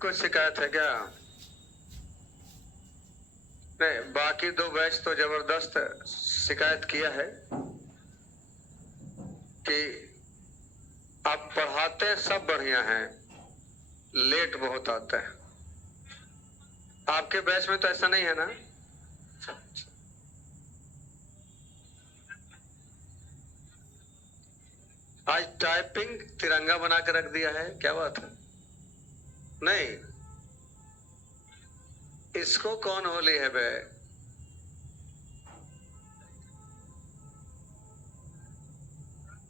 कुछ शिकायत है क्या? नहीं, बाकी दो बैच तो जबरदस्त शिकायत किया है कि आप पढ़ाते सब बढ़िया हैं, लेट बहुत आते हैं। आपके बैच में तो ऐसा नहीं है ना? आज टाइपिंग तिरंगा बना के रख दिया है, क्या बात है? नहीं, इसको कौन होली है बे?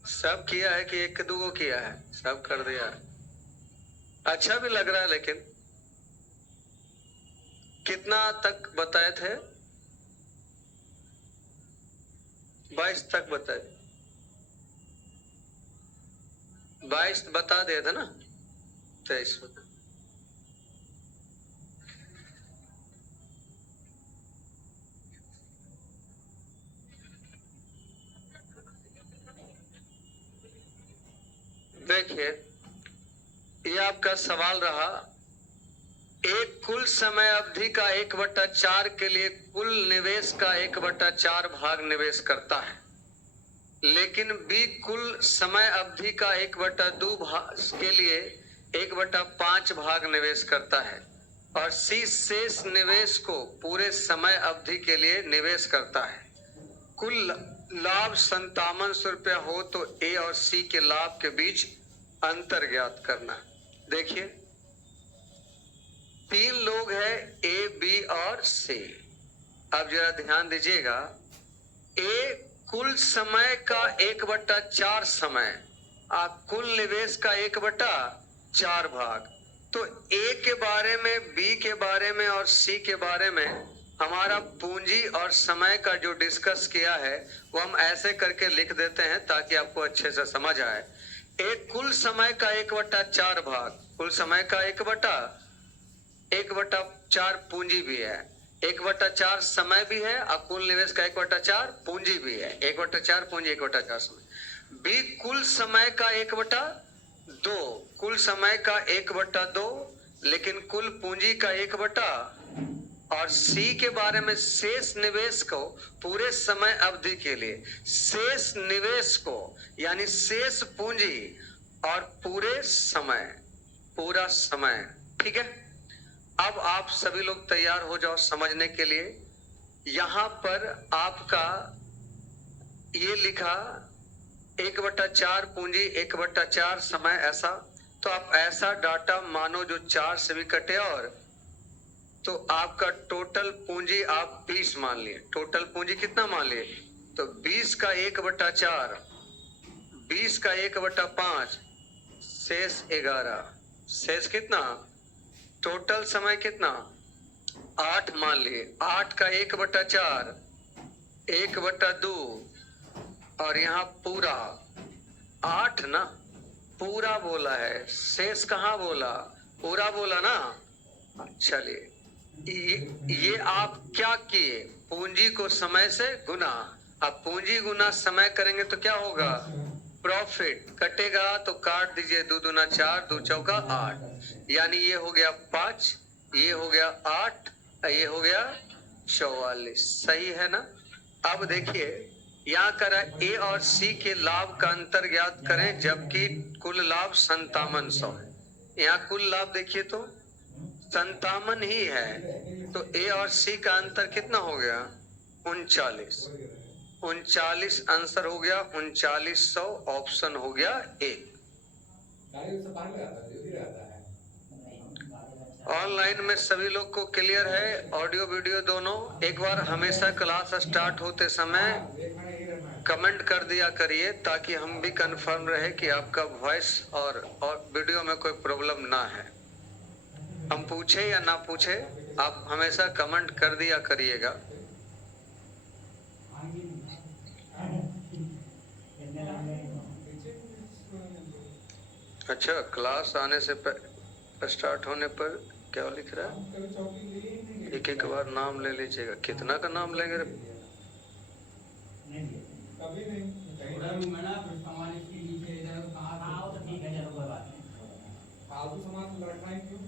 सब किया है कि एक दो को किया है? सब कर दिया है। अच्छा भी लग रहा है, लेकिन कितना तक बताए थे? 22 तक बताए। 22 बता दिए थे ना? 23 बता। देखिए, ये आपका सवाल रहा। एक कुल समय अवधि का 1/4 के लिए कुल निवेश का 1/4 भाग निवेश करता है, लेकिन बी कुल समय अवधि का 1/2 भाग के लिए 1/5 भाग निवेश करता है, और सी शेष निवेश को पूरे समय अवधि के लिए निवेश करता है। कुल लाभ 5700 रुपया हो तो ए और सी के लाभ के बीच अंतर ज्ञात करना। देखिए, 3 लोग हैं, ए, बी और सी। अब जरा ध्यान दीजिएगा, ए कुल समय का 1/4 समय, कुल निवेश का 1/4 भाग। तो ए के बारे में, बी के बारे में और सी के बारे में हमारा पूंजी और समय का जो डिस्कस किया है वो हम ऐसे करके लिख देते हैं ताकि आपको अच्छे से समझ आए। एक कुल समय का 1/4 भाग, कुल समय का 1/4 पूंजी भी है, 1/4 समय भी है, और कुल निवेश का 1/4 पूंजी भी है। 1/4 पूंजी, 1/4 समय। बी कुल समय का 1/2, कुल समय का 1/2, लेकिन कुल पूंजी का 1/, और सी के बारे में शेष निवेश को पूरे समय अवधि के लिए, शेष निवेश को यानी शेष पूंजी और पूरे समय, पूरा समय। ठीक है, अब आप सभी लोग तैयार हो जाओ समझने के लिए। यहां पर आपका ये लिखा 1/4 पूंजी, 1/4 समय, ऐसा। तो आप ऐसा डाटा मानो जो 4 से भी कटे, और तो आपका टोटल पूंजी आप 20 मान लिए। टोटल पूंजी कितना मान लिए? तो 20 का 1/4, 20 का 1/5, शेष 11। शेष कितना? टोटल समय कितना? 8 मान लिए। 8 का 1/4, 1/2, और यहाँ पूरा 8 ना, पूरा बोला है, शेष कहाँ बोला? पूरा बोला ना। चलिए, ये आप क्या किए? पूंजी को समय से गुना। अब पूंजी गुना समय करेंगे तो क्या होगा? प्रॉफिट। कटेगा तो काट दीजिए, 2 दूना 4, 2 चौका 8, यानी ये हो गया 5, ये हो गया 8, ये हो गया 44। सही है ना? अब देखिए, यहाँ करा ए और सी के लाभ का अंतर ज्ञात करें, जबकि कुल लाभ 5700 है। यहाँ कुल लाभ देखिए तो 57 ही है, तो ए और सी का अंतर कितना हो गया? 39। 39 आंसर हो गया, 3900 ऑप्शन हो गया ए। ऑनलाइन में सभी लोग को क्लियर है? ऑडियो वीडियो दोनों? एक बार हमेशा क्लास स्टार्ट होते समय कमेंट कर दिया करिए, ताकि हम भी कंफर्म रहे कि आपका वॉइस और वीडियो में कोई प्रॉब्लम ना है। हम पूछे या ना पूछे, आप हमेशा कमेंट कर दिया करिएगा। अच्छा, क्लास आने से स्टार्ट होने पर क्या लिख रहा है? एक एक बार नाम ले लीजिएगा। कितना का नाम लेंगे? कभी नहीं, सामान इसके नीचे इधर कहाँ तो ठीक है, चलो कोई बात नहीं। फालतू सामान रखना ही क्यों?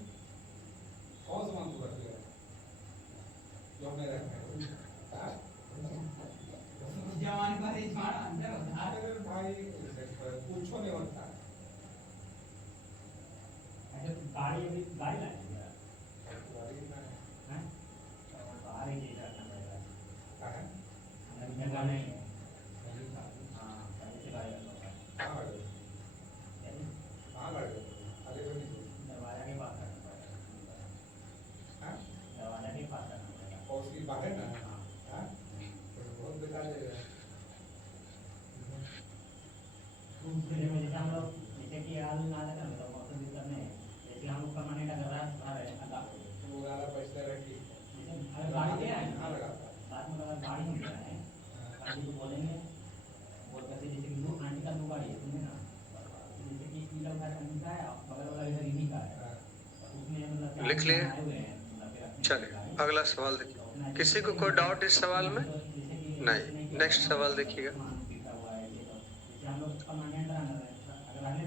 गाड़ी अभी गाड़ी लाएंगे यार, हैं? बाहर ही चीज़ रखना पड़ेगा, अभी जगह नहीं है। हाँ, पहले से गाड़ी रखना होगा। दरवाजा के पास रखना पड़ेगा, दरवाजा के पास रखना पड़ेगा। हाँ, उसके में जैसे हम लोग जैसे कि हाल ना लगा तो मौसम दिक्कत नहीं है, जैसे हम लोग परमानेंट अगर जैसे अगर गाड़ी दे आए साथ में, अगर गाड़ी हम दे रहे हैं गाड़ी को बोलेंगे बोल करके, जैसे कि दो आंटी का दो गाड़ी है सुनिए ना, जैसे कि इधर का आंटी का है बगल वाला इधर इन्हीं का है, उसमें मतलब लिख लिए? आए हुए हैं, मतलब चलिए अगला सवाल देखिए। किसी को कोई डाउट इस सवाल में? नहीं। नेक्स्ट सवाल देखिएगा।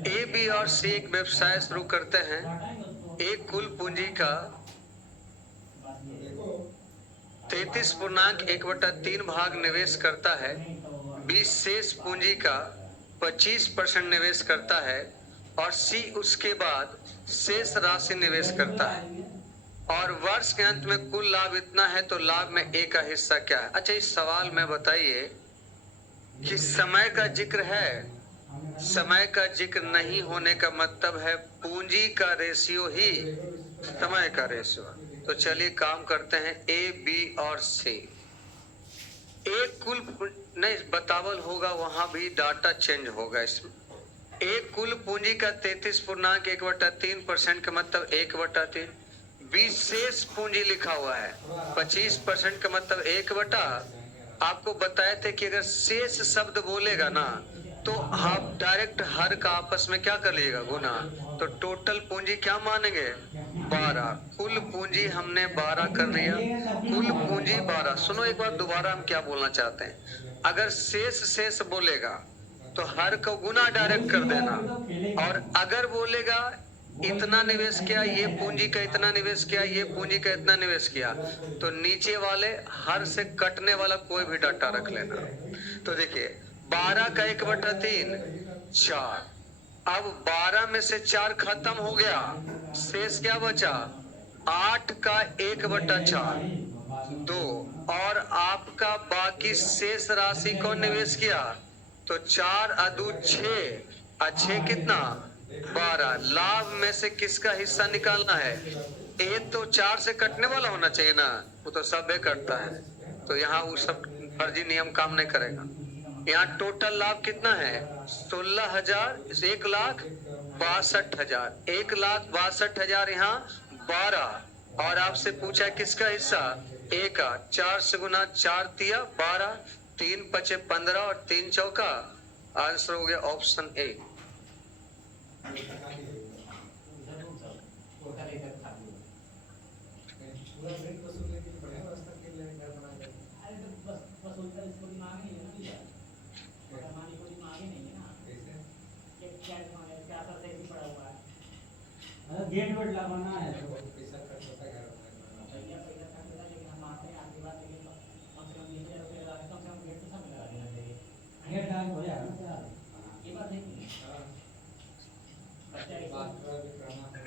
ए, बी और सी एक व्यवसाय शुरू करते हैं। एक कुल पूंजी का 33.1/3 भाग निवेश करता है। बी शेष पूंजी का 25% निवेश करता है और सी उसके बाद शेष राशि निवेश करता है और वर्ष के अंत में कुल लाभ इतना है, तो लाभ में ए का हिस्सा क्या है? अच्छा, इस सवाल में बताइए कि समय का जिक्र है। समय का जिक्र नहीं होने का मतलब है पूंजी का रेशियो ही समय का रेशियो। तो चलिए काम करते हैं, ए, बी और सी। एक कुल नहीं बतावल होगा, वहां भी डाटा चेंज होगा इसमें। एक कुल पूंजी का 33.1/3% का मतलब 1/3। विशेष पूंजी लिखा हुआ है 25% का मतलब 1/। आपको बताए थे कि अगर शेष शब्द बोलेगा ना तो आप डायरेक्ट हर का आपस में क्या कर लीजिएगा, गुना। तो टोटल पूंजी क्या मानेंगे? 12। कुल पूंजी हमने 12 कर लिया, कुल पूंजी 12। सुनो एक बार दोबारा हम क्या बोलना चाहते हैं। अगर शेष बोलेगा तो हर को गुना डायरेक्ट कर देना, और अगर बोलेगा इतना निवेश किया, ये पूंजी का इतना निवेश किया, ये पूंजी का इतना निवेश किया, तो नीचे वाले हर से कटने वाला कोई भी डाटा रख लेना। तो देखिए 12 का 1/3 4। अब 12 में से 4 खत्म हो गया, शेष क्या बचा? 8 का 1/4 2। और आपका बाकी शेष राशि को निवेश किया तो 4 अदू 6 6 कितना? 12। लाभ में से किसका हिस्सा निकालना है? ए तो 4 से कटने वाला होना चाहिए ना, वो तो सब कटता है, तो यहाँ वो सब फर्जी नियम काम नहीं करेगा। यहाँ टोटल लाभ कितना है? 16,000, 1,62,000। 1,62,000 यहाँ 12। और आपसे पूछा किसका हिस्सा? ए का। 4 से गुना 4 तिया 12, 3 पचे 15 और 3 चौका। आंसर हो गया ऑप्शन ए। गेट वेट लगाना है तो गेट डाल हो जाएगा ना यार, ये बात है कि बच्चा बात कर भी करना है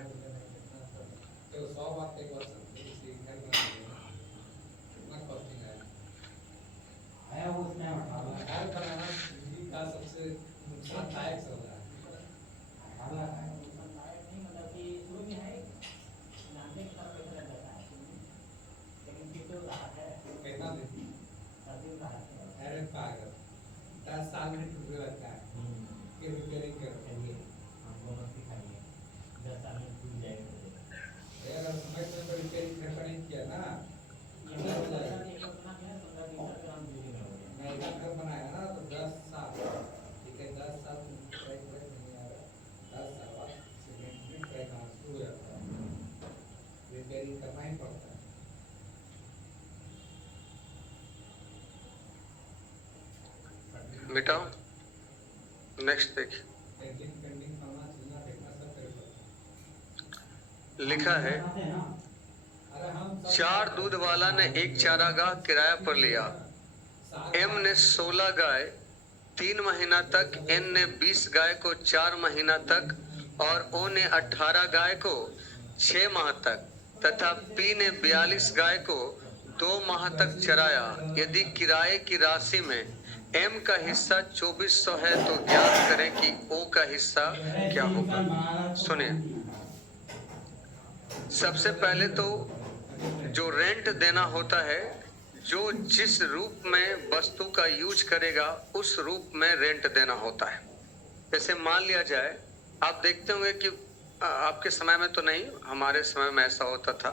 तो 100 बात एक बार समझे, इसलिए घर कितना कॉस्टिंग आया वो उसमें घर बनाना जिंदगी का सबसे नुकसानदायक सब है। नहीं मतलब कि शुरू में है जानते कि सारा पैसा लग जाता है, लेकिन फिर तो राहत है। कितना दिन? सर्दी में राहत है। अरे पागल 10 साल में टूटने लगता है कि रिपेयरिंग करिए, हमको मत सिखाइए 10 साल में टूट जाएगा। अगर समय पर रिपेयरिंग नहीं किया ना, नया घर बनाया ना तो 10 साल, ठीक है 10 साल नहीं आ रहा, 10 साल बाद सीमेंट में ट्रैक आना शुरू हो जाता है, रिपेयरिंग करना ही पड़ता है। मिटाओ, नेक्स्ट देखिए। लिखा है 4 दूध वाला ने एक चारागाह किराया पर लिया। एम ने 16 गाय 3 महीना तक, एन ने 20 गाय को 4 महीना तक और ओ ने 18 गाय को 6 माह तक तथा पी ने 42 गाय को 2 माह तक चराया, यदि किराए की राशि में एम का हिस्सा 2400 है तो ज्ञात करें कि ओ का हिस्सा क्या होगा। सुनिए, सबसे पहले तो जो रेंट देना होता है, जो जिस रूप में वस्तु का यूज करेगा उस रूप में रेंट देना होता है। जैसे मान लिया जाए, आप देखते होंगे कि आपके समय में तो नहीं, हमारे समय में ऐसा होता था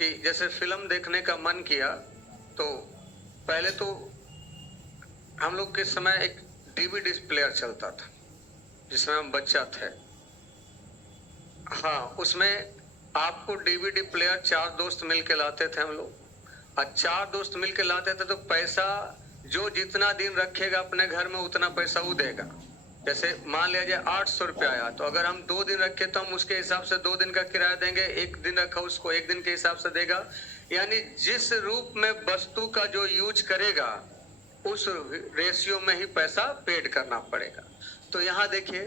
कि जैसे फिल्म देखने का मन किया तो पहले तो हम लोग के समय एक डीवीडी प्लेयर चलता था जिसमें हम बच्चा थे। हाँ, उसमें आपको डीवीडी प्लेयर 4 दोस्त मिल के लाते थे हम लोग, और 4 दोस्त मिल के लाते थे तो पैसा जो जितना दिन रखेगा अपने घर में उतना पैसा वो देगा। जैसे मान लिया जाए 800 रुपया आया, तो अगर हम 2 दिन रखे तो हम उसके हिसाब से 2 दिन का किराया देंगे, 1 दिन रखा उसको 1 दिन के हिसाब से देगा। यानी जिस रूप में वस्तु का जो यूज करेगा उस रेशियो में ही पैसा पेड करना पड़ेगा। तो यहाँ देखिए,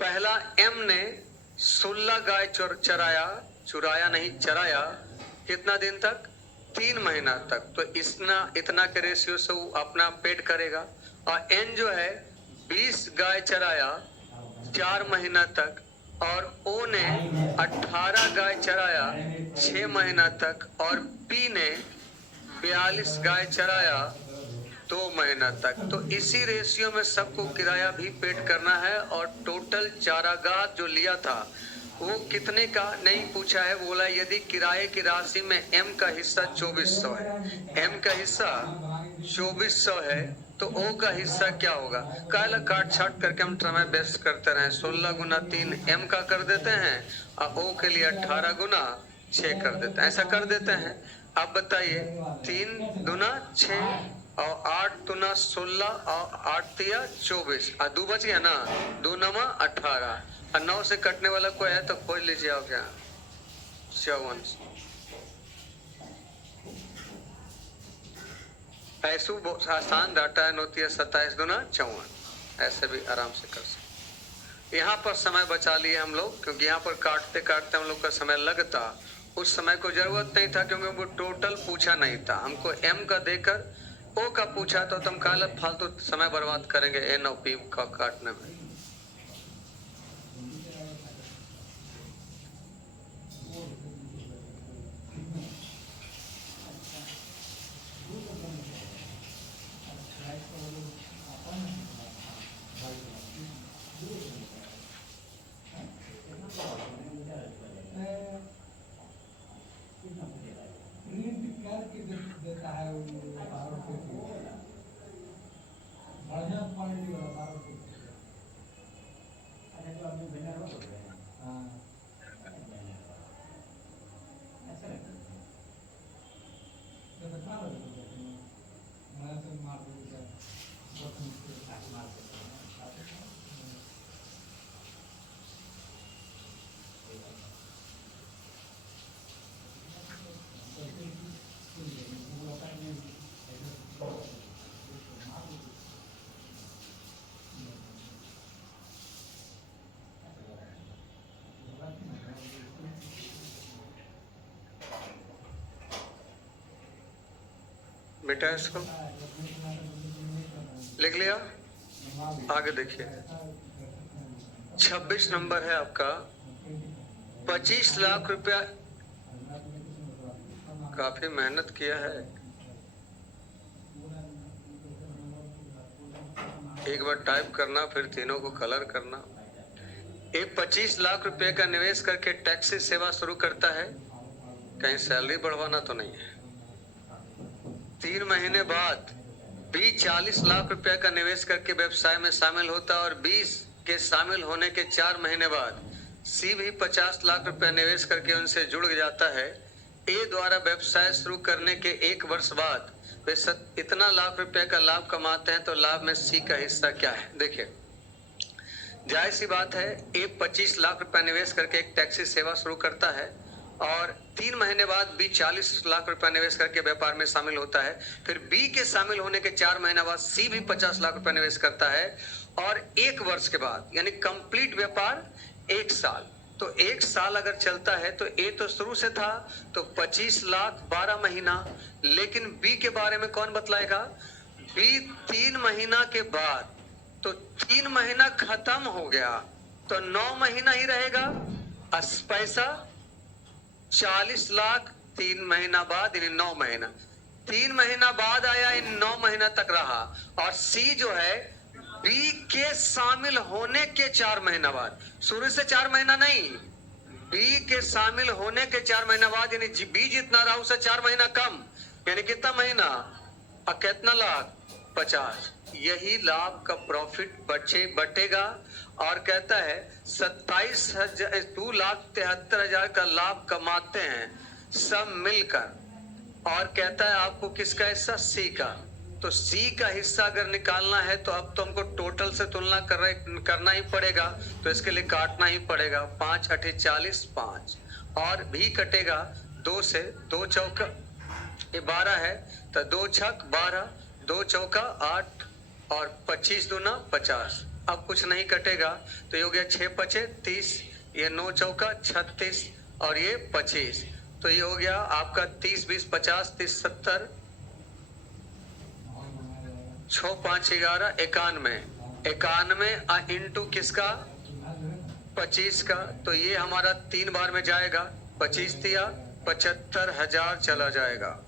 पहला एम ने 16 गाय चुराया नहीं, चराया, कितना दिन तक? 3 महीना तक। तो इतना के रेशियो से वो अपना पेड करेगा। और एन जो है 20 गाय चराया 4 महीना तक, और ओ ने 18 गाय चराया 6 महीना तक, और पी ने 42 गाय चराया 2 महीना तक। तो इसी रेशियो में सबको किराया भी पेड करना है। और टोटल चारागाह जो लिया था वो कितने का नहीं पूछा है, बोला यदि किराए की राशि में एम का हिस्सा 2400 है, एम का हिस्सा 2400 है तो ओ का हिस्सा क्या होगा। काला काट छाट करके हम समय वेस्ट करते रहे, 16 गुना 3 एम का कर देते हैं और ओ के लिए 18 गुना 6 कर देते हैं, ऐसा कर देते हैं। अब बताइए, 3 दुना 6 और 8 दुना 16 और 8 तिया 24 और 2 बच गया ना, 2 नमा 18 और 9 से कटने वाला कोई है तो खोज लीजिए आप क्या, 54। ऐसू आसान डाटा है, होती है 27 दुना 54, ऐसे भी आराम से कर सकते। यहाँ पर समय बचा लिए हम लोग, क्योंकि यहाँ पर काटते काटते हम लोग का समय लगता, उस समय को जरूरत नहीं था क्योंकि वो टोटल पूछा नहीं था हमको, एम का देकर ओ का पूछा तो तुम काला फालतू समय बर्बाद करेंगे एन और पी का काटने में। देता है वो 12 रुपये की बढ़िया क्वालिटी वाला 12 रुपये की। अरे तो अभी बैनर हो गए हैं। हाँ, ऐसा लगता है तो बता रहा हूँ मैं तो मार दूँगा बहुत मुश्किल से मार सकता हूँ। बेटा इसको लिख लिया, आगे देखिए 26 नंबर है आपका, 25 लाख रुपया। काफी मेहनत किया है, एक बार टाइप करना फिर तीनों को कलर करना। एक 25 लाख रुपए का निवेश करके टैक्सी सेवा शुरू करता है, कहीं सैलरी बढ़वाना तो नहीं है। 3 महीने बाद बी 40 लाख रुपए का निवेश करके व्यवसाय में शामिल होता है, और 20 के शामिल होने के 4 महीने बाद सी भी 50 लाख रुपए निवेश करके उनसे जुड़ जाता है। ए द्वारा व्यवसाय शुरू करने के 1 वर्ष बाद वे इतना लाख रुपए का लाभ कमाते हैं, तो लाभ में सी का हिस्सा क्या है। देखिए, जाहिर सी बात है, ए 25 लाख रुपए निवेश करके एक टैक्सी सेवा शुरू करता है, और 3 महीने बाद बी 40 लाख रुपए निवेश करके व्यापार में शामिल होता है। फिर बी के शामिल होने के 4 महीने बाद सी भी 50 लाख रुपए निवेश करता है, और 1 वर्ष के बाद यानी कंप्लीट व्यापार 1 साल, तो 1 साल अगर चलता है तो ए तो शुरू से था तो 25 लाख 12 महीना, लेकिन बी के बारे में कौन बतलाएगा? बी 3 महीना के बाद, तो 3 महीना खत्म हो गया तो 9 महीना ही रहेगा। पैसा 40 लाख 3 महीना बाद, यानी 9 महीना, 3 महीना बाद आया, इन 9 महीना तक रहा। और सी जो है बी के शामिल होने के 4 महीना बाद, शुरू से 4 महीना नहीं, बी के शामिल होने के 4 महीना बाद, यानी बी जितना रहा उससे 4 महीना कम, यानी कितना महीना और कितना लाख? 50। यही लाभ का प्रॉफिट बटेगा। और कहता है 2,73,000 का लाभ कमाते हैं सब मिलकर। और कहता है आपको किसका हिस्सा? सी का। तो सी का हिस्सा अगर निकालना है तो अब तो हमको टोटल से तुलना करना ही पड़ेगा, तो इसके लिए काटना ही पड़ेगा। 5 8 40 5 और भी कटेगा 2 से, 2 चौका ये 12 है, तो 2 छक 12, 2 चौका 8 और 25 दूना 50। अब कुछ नहीं कटेगा तो ये हो गया 6 5 30, ये 9 चौका 36 और ये 25, तो ये हो गया आपका 30 20 50 30 70, 6 5 11 91, 91 इंटू किसका? 25 का। तो ये हमारा 3 बार में जाएगा, 25 दिया 75,000 चला जाएगा।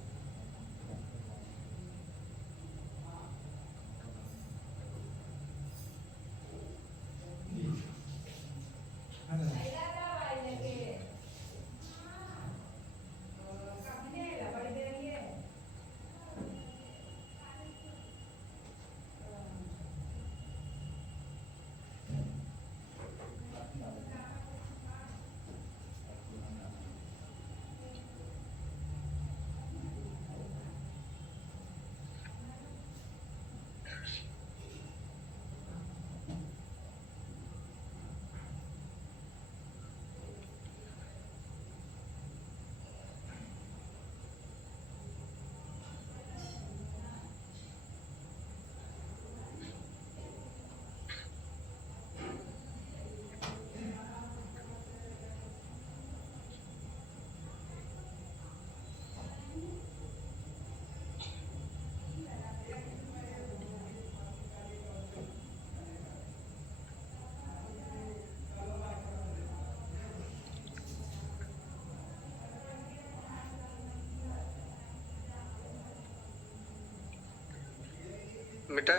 मिटा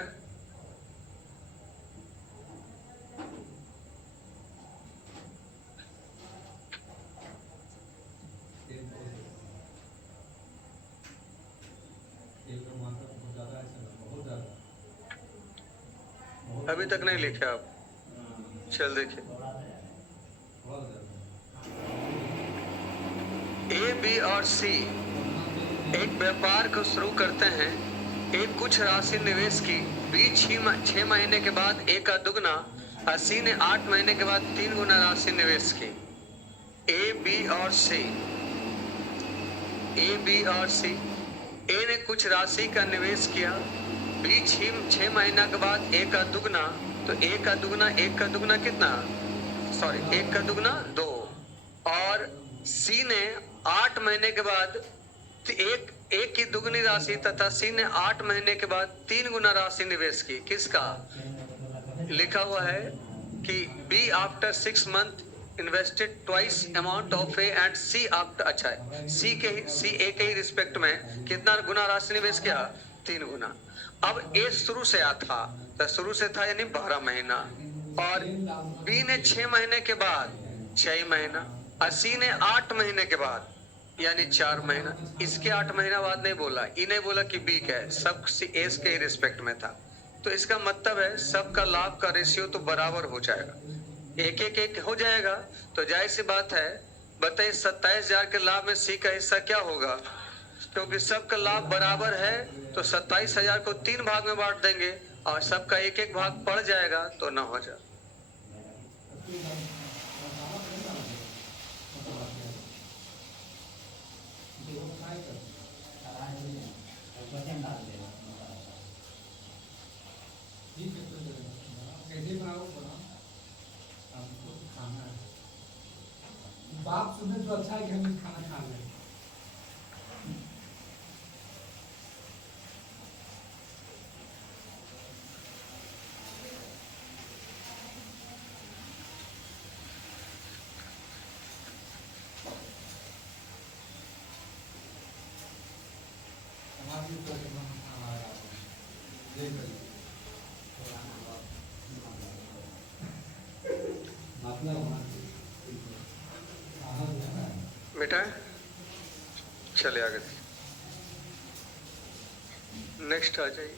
अभी तक नहीं लिखे आप? चल देखिए, ए बी और सी एक व्यापार को शुरू करते हैं। एक कुछ राशि निवेश की, बी 6 महीने के बाद ए का दुगना और सी ने 8 महीने के बाद 3 गुना राशि निवेश की। ए बी और सी, ए बी और सी, ए ने कुछ राशि का निवेश किया, बी 6 महीना के बाद ए का दुगना, तो ए का दुगना कितना? सॉरी, 1 का दुगना 2, और सी ने 8 महीने के बाद एक की दुगनी राशि तथा सी ने 8 महीने के बाद 3 गुना राशि निवेश की। किसका? लिखा हुआ है कि B after 6 month invested twice amount of A and C after, अच्छा है, सी ए के ही रिस्पेक्ट में कितना गुना राशि निवेश किया? 3 गुना। अब ए शुरू से था, तो शुरू से था यानी 12 महीना, और बी ने 6 महीने के बाद 6 महीना, और सी ने 8 महीने के बाद यानी 4 महीना। इसके 8 महीना बाद नहीं बोला, ई नहीं बोला कि बी का है, सब एस के ही रिस्पेक्ट में था। तो इसका मतलब है सबका लाभ का रेशियो तो बराबर हो जाएगा, एक हो जाएगा। तो जाहिर सी बात है, बताइए 27,000 के लाभ में सी का हिस्सा क्या होगा? क्योंकि सबका लाभ बराबर है तो 27,000 को 3 भाग में बांट देंगे और सबका एक भाग पड़ जाएगा तो ना हो जाए। बात सुने तो अच्छा है कि हम खाना खा लें। बेटा चले आगे, नेक्स्ट आ जाइए।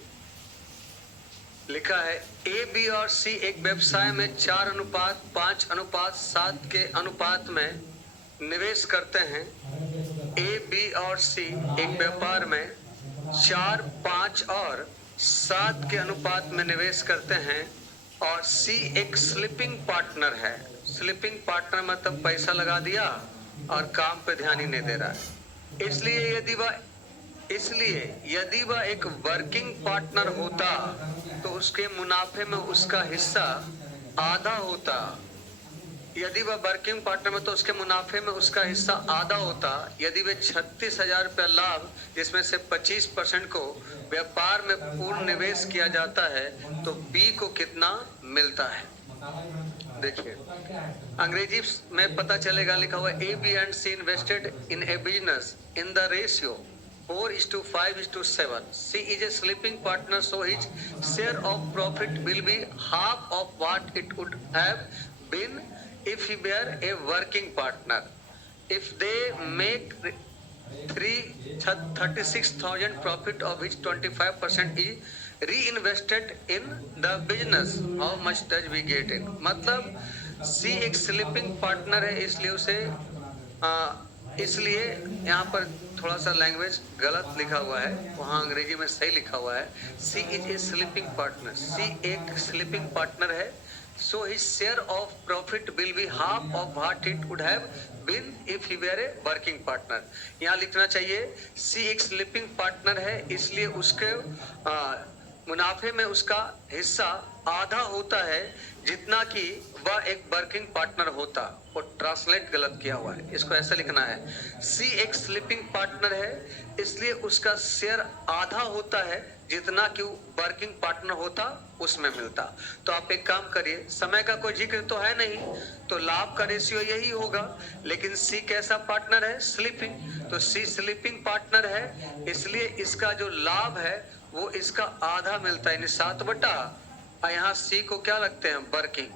लिखा है ए, बी और सी एक व्यवसाय में 4:5:7 के अनुपात में निवेश करते हैं। ए, बी और सी एक व्यापार में 4, 5 और 7 के अनुपात में निवेश करते हैं और सी एक स्लीपिंग पार्टनर है। स्लीपिंग पार्टनर मतलब पैसा लगा दिया और काम पे ध्यान ही नहीं दे रहा है। इसलिए यदि वह एक वर्किंग पार्टनर होता तो उसके मुनाफे में उसका हिस्सा आधा होता। यदि वह वर्किंग पार्टनर में तो उसके मुनाफे में उसका हिस्सा आधा होता। यदि वे 36,000 रुपया लाभ जिसमें से 25% को व्यापार में पूर्ण निवेश किया जाता है तो बी को कितना मिलता है। देखिए अंग्रेजी में पता चलेगा, लिखा हुआ A, B and C invested in a business in the ratio 4:5:7. C is a sleeping partner, so his share of profit will be half of what it would have been if he were a working partner. If they make 36,000 profit, of which 25% is reinvested in the business, how much does we get in? मतलब C एक sleeping partner है, इसलिए यहाँ पर थोड़ा सा language गलत लिखा हुआ है, वहाँ अंग्रेजी में सही लिखा हुआ है। C is a sleeping partner, C एक स्लीपिंग पार्टनर है। So his share of profit will be half of what it would have been if he were a working partner. यहाँ लिखना चाहिए सी एक स्लीपिंग पार्टनर है, इसलिए उसके मुनाफे में उसका हिस्सा आधा होता है जितना कि वह एक वर्किंग पार्टनर होता। वो ट्रांसलेट गलत किया हुआ है, इसको ऐसा लिखना है सी एक स्लीपिंग पार्टनर है इसलिए उसका शेयर आधा होता है जितना कि वर्किंग पार्टनर होता उसमें मिलता। तो आप एक काम करिए, समय का कोई जिक्र तो है नहीं तो लाभ का रेशियो यही होगा, लेकिन सी कैसा पार्टनर है, स्लीपिंग, तो सी स्लीपिंग पार्टनर है इसलिए इसका जो लाभ है वो इसका आधा मिलता है, यानी 7/। यहाँ सी को क्या रखते हैं, वर्किंग,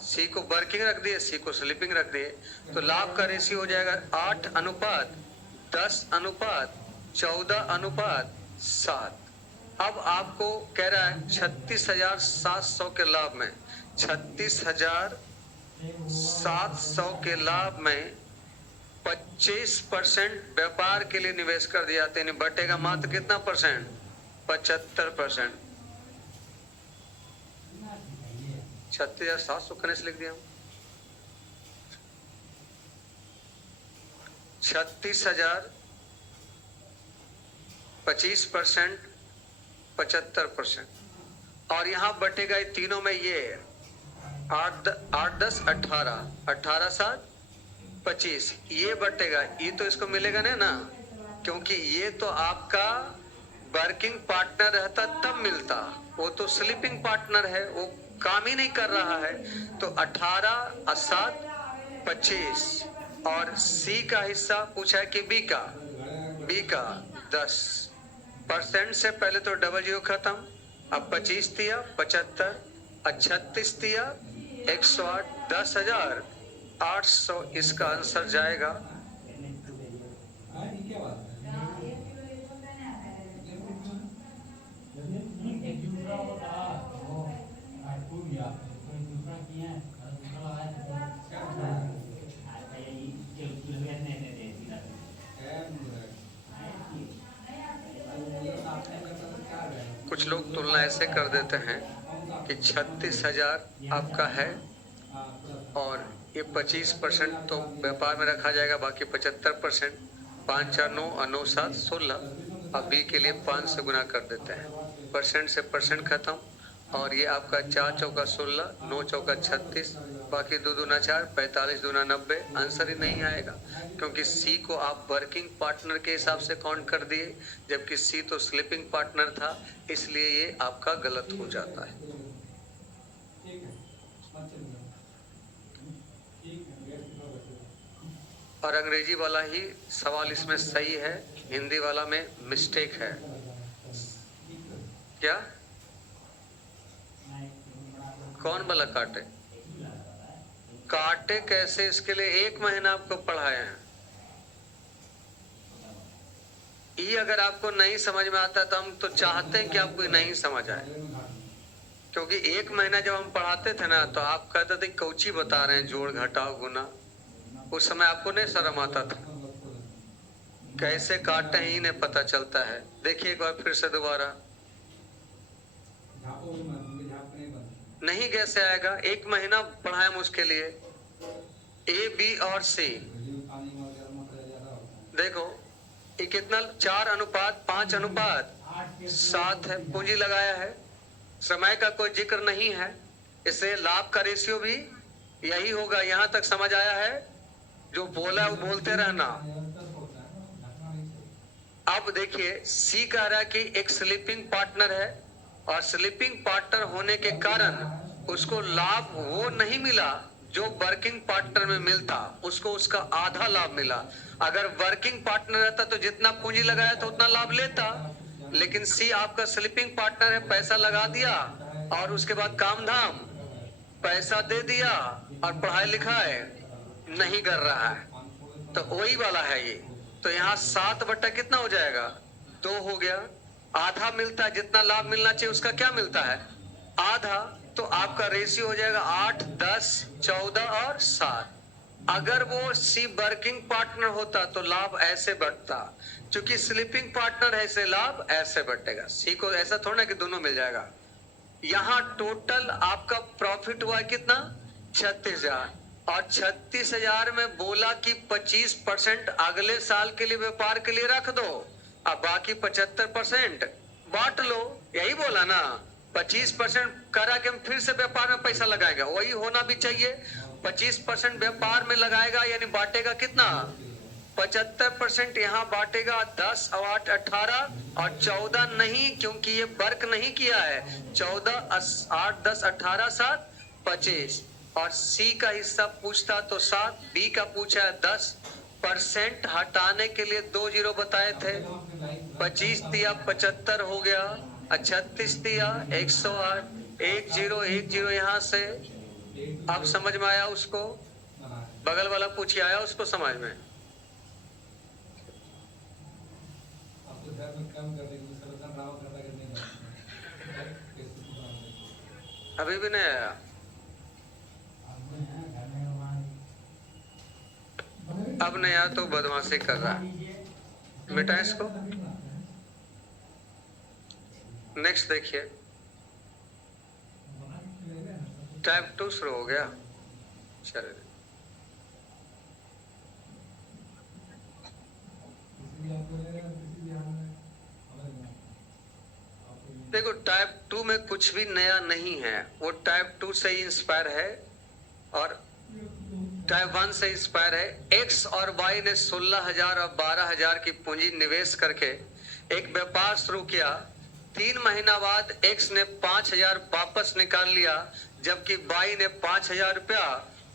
सी को वर्किंग रख दिए, सी को स्लीपिंग रख दिए, तो लाभ का रेशियो हो जाएगा 8:10:14:7। अब आपको कह रहा है 36,700 के लाभ में, 36,700 के लाभ में 25% व्यापार के लिए निवेश कर दिया जाते हैं, बटेगा मात्र कितना परसेंट, 75%। 36,700 कने से लिख दिया, 36,000 25%, 75%, और यहाँ बटेगा ये तीनों में, ये 8, 10, 18, 18, 7, 25, ये बटेगा, ये तो इसको मिलेगा नहीं ना, क्योंकि ये तो आपका वर्किंग पार्टनर रहता तब मिलता, वो तो स्लीपिंग पार्टनर है, वो काम ही नहीं कर रहा है। तो 18, 7, 25, और सी का हिस्सा पूछा है कि बी का 10% से पहले तो डबल जीरो खत्म, अब 25 दिया 75, 36 दिया 108, 10,800 इसका आंसर जाएगा। कुछ लोग तुलना ऐसे कर देते हैं कि 36,000 आपका है और ये 25% तो व्यापार में रखा जाएगा, बाकी 75%, 5, 4, 9 और 9, 7, 16, अब बी के लिए 5 से गुना कर देते हैं, परसेंट से परसेंट खत्म, और ये आपका 4 चौका 16, 9 चौका 36, बाकी 2 दूना 4, 45 दूना 90, आंसर ही नहीं आएगा, क्योंकि सी को आप वर्किंग पार्टनर के हिसाब से काउंट कर दिए, जबकि सी तो स्लीपिंग पार्टनर था, इसलिए ये आपका गलत हो जाता है। और अंग्रेजी वाला ही सवाल इसमें सही है, हिंदी वाला में मिस्टेक है। क्या? कौन वाला काटे? काटे कैसे, इसके लिए 1 महीना आपको पढ़ाए हैं। ये अगर आपको नहीं समझ में आता तो हम तो चाहते हैं कि आपको नहीं समझ आए, क्योंकि 1 महीना जब हम पढ़ाते थे ना तो आप कहते थे कौची बता रहे हैं, जोड़ घटाओ गुना। उस समय आपको नहीं शर्म आता था? कैसे काटते हैं ही नहीं पता चलता है। देखिए एक बार फिर से दोबारा। नहीं कैसे आएगा? 1 महीना पढ़ाए हम उसके लिए। ए, बी और सी, देखो ये कितना 4:5:7 है, पूंजी लगाया है, समय का कोई जिक्र नहीं है, इससे लाभ का रेशियो भी यही होगा। यहां तक समझ आया है? जो बोला वो बोलते रहना। अब देखिए सी कह रहा है कि एक स्लीपिंग पार्टनर है और स्लीपिंग पार्टनर होने के कारण उसको लाभ वो नहीं मिला जो वर्किंग पार्टनर में मिलता, उसको उसका आधा लाभ मिला। अगर वर्किंग पार्टनर रहता तो जितना पूंजी लगाया था उतना लाभ लेता, लेकिन सी आपका स्लीपिंग पार्टनर है, पैसा लगा दिया और उसके बाद काम धाम पैसा दे दिया और पढ़ाई लिखाई नहीं कर रहा है, तो वही वाला है ये। तो यहाँ 7 बटा कितना हो जाएगा? 2 हो गया। आधा मिलता है, जितना लाभ मिलना चाहिए उसका क्या मिलता है? आधा। तो आपका रेशियो हो जाएगा 8, 10, 14 और 7। अगर वो सी वर्किंग पार्टनर होता तो लाभ ऐसे बढ़ता, क्योंकि स्लीपिंग पार्टनर है इसलिए लाभ ऐसे बढ़ेगा। सी को ऐसा थोड़ा ना कि दोनों मिल जाएगा। यहाँ टोटल आपका प्रॉफिट हुआ कितना? 36,000, और 36,000 में बोला कि 25% अगले साल के लिए व्यापार के लिए रख दो, अब बाकी 75% बांट लो। यही बोला ना, 25% करा के हम फिर से व्यापार में पैसा लगाएगा, वही होना भी चाहिए। 25% व्यापार में लगाएगा यानी बांटेगा कितना? 75% यहाँ बांटेगा 10 और 8 18 और 14 नहीं, क्योंकि ये वर्क नहीं किया है। 14 8 10 18 7 25, और सी का हिस्सा पूछता तो 7, बी का पूछा है 10%, हटाने के लिए 2 जीरो बताए थे। 25 दिया 75 हो गया, 36 दिया 108, 1 0 यहाँ से। अब समझ में आया उसको? बगल वाला पूछिए, आया उसको समझ में? अभी भी नहीं आया? अब नहीं आया तो बदमाशी कर रहा है, मिटा इसको। नेक्स्ट देखिए, टाइप 2 शुरू हो गया। चलिए देखो, टाइप 2 में कुछ भी नया नहीं है, वो टाइप 2 से ही इंस्पायर है और टाइप 1 से इंस्पायर है। एक्स और वाई ने 16,000 और 12,000 की पूंजी निवेश करके एक व्यापार शुरू किया। 3 महीना बाद एक्स ने 5,000 वापस निकाल लिया, जबकि वाई ने 5,000 रुपया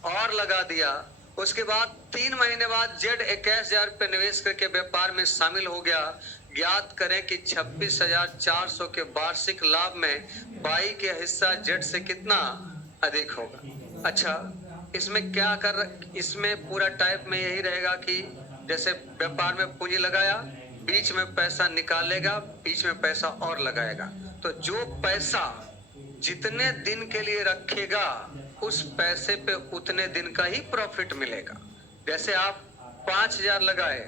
और लगा दिया। उसके बाद 3 महीने बाद जेड 21,000 रुपये निवेश करके व्यापार में शामिल हो गया। ज्ञात करें कि 26,400 के वार्षिक लाभ में वाई के हिस्सा जेड से कितना अधिक होगा। अच्छा, इसमें क्या इसमें पूरा टाइप में यही रहेगा कि जैसे व्यापार में पूंजी लगाया, बीच में पैसा निकालेगा, बीच में पैसा और लगाएगा, तो जो पैसा जितने दिन के लिए रखेगा उस पैसे पे उतने दिन का ही प्रॉफिट मिलेगा। जैसे आप 5,000 लगाए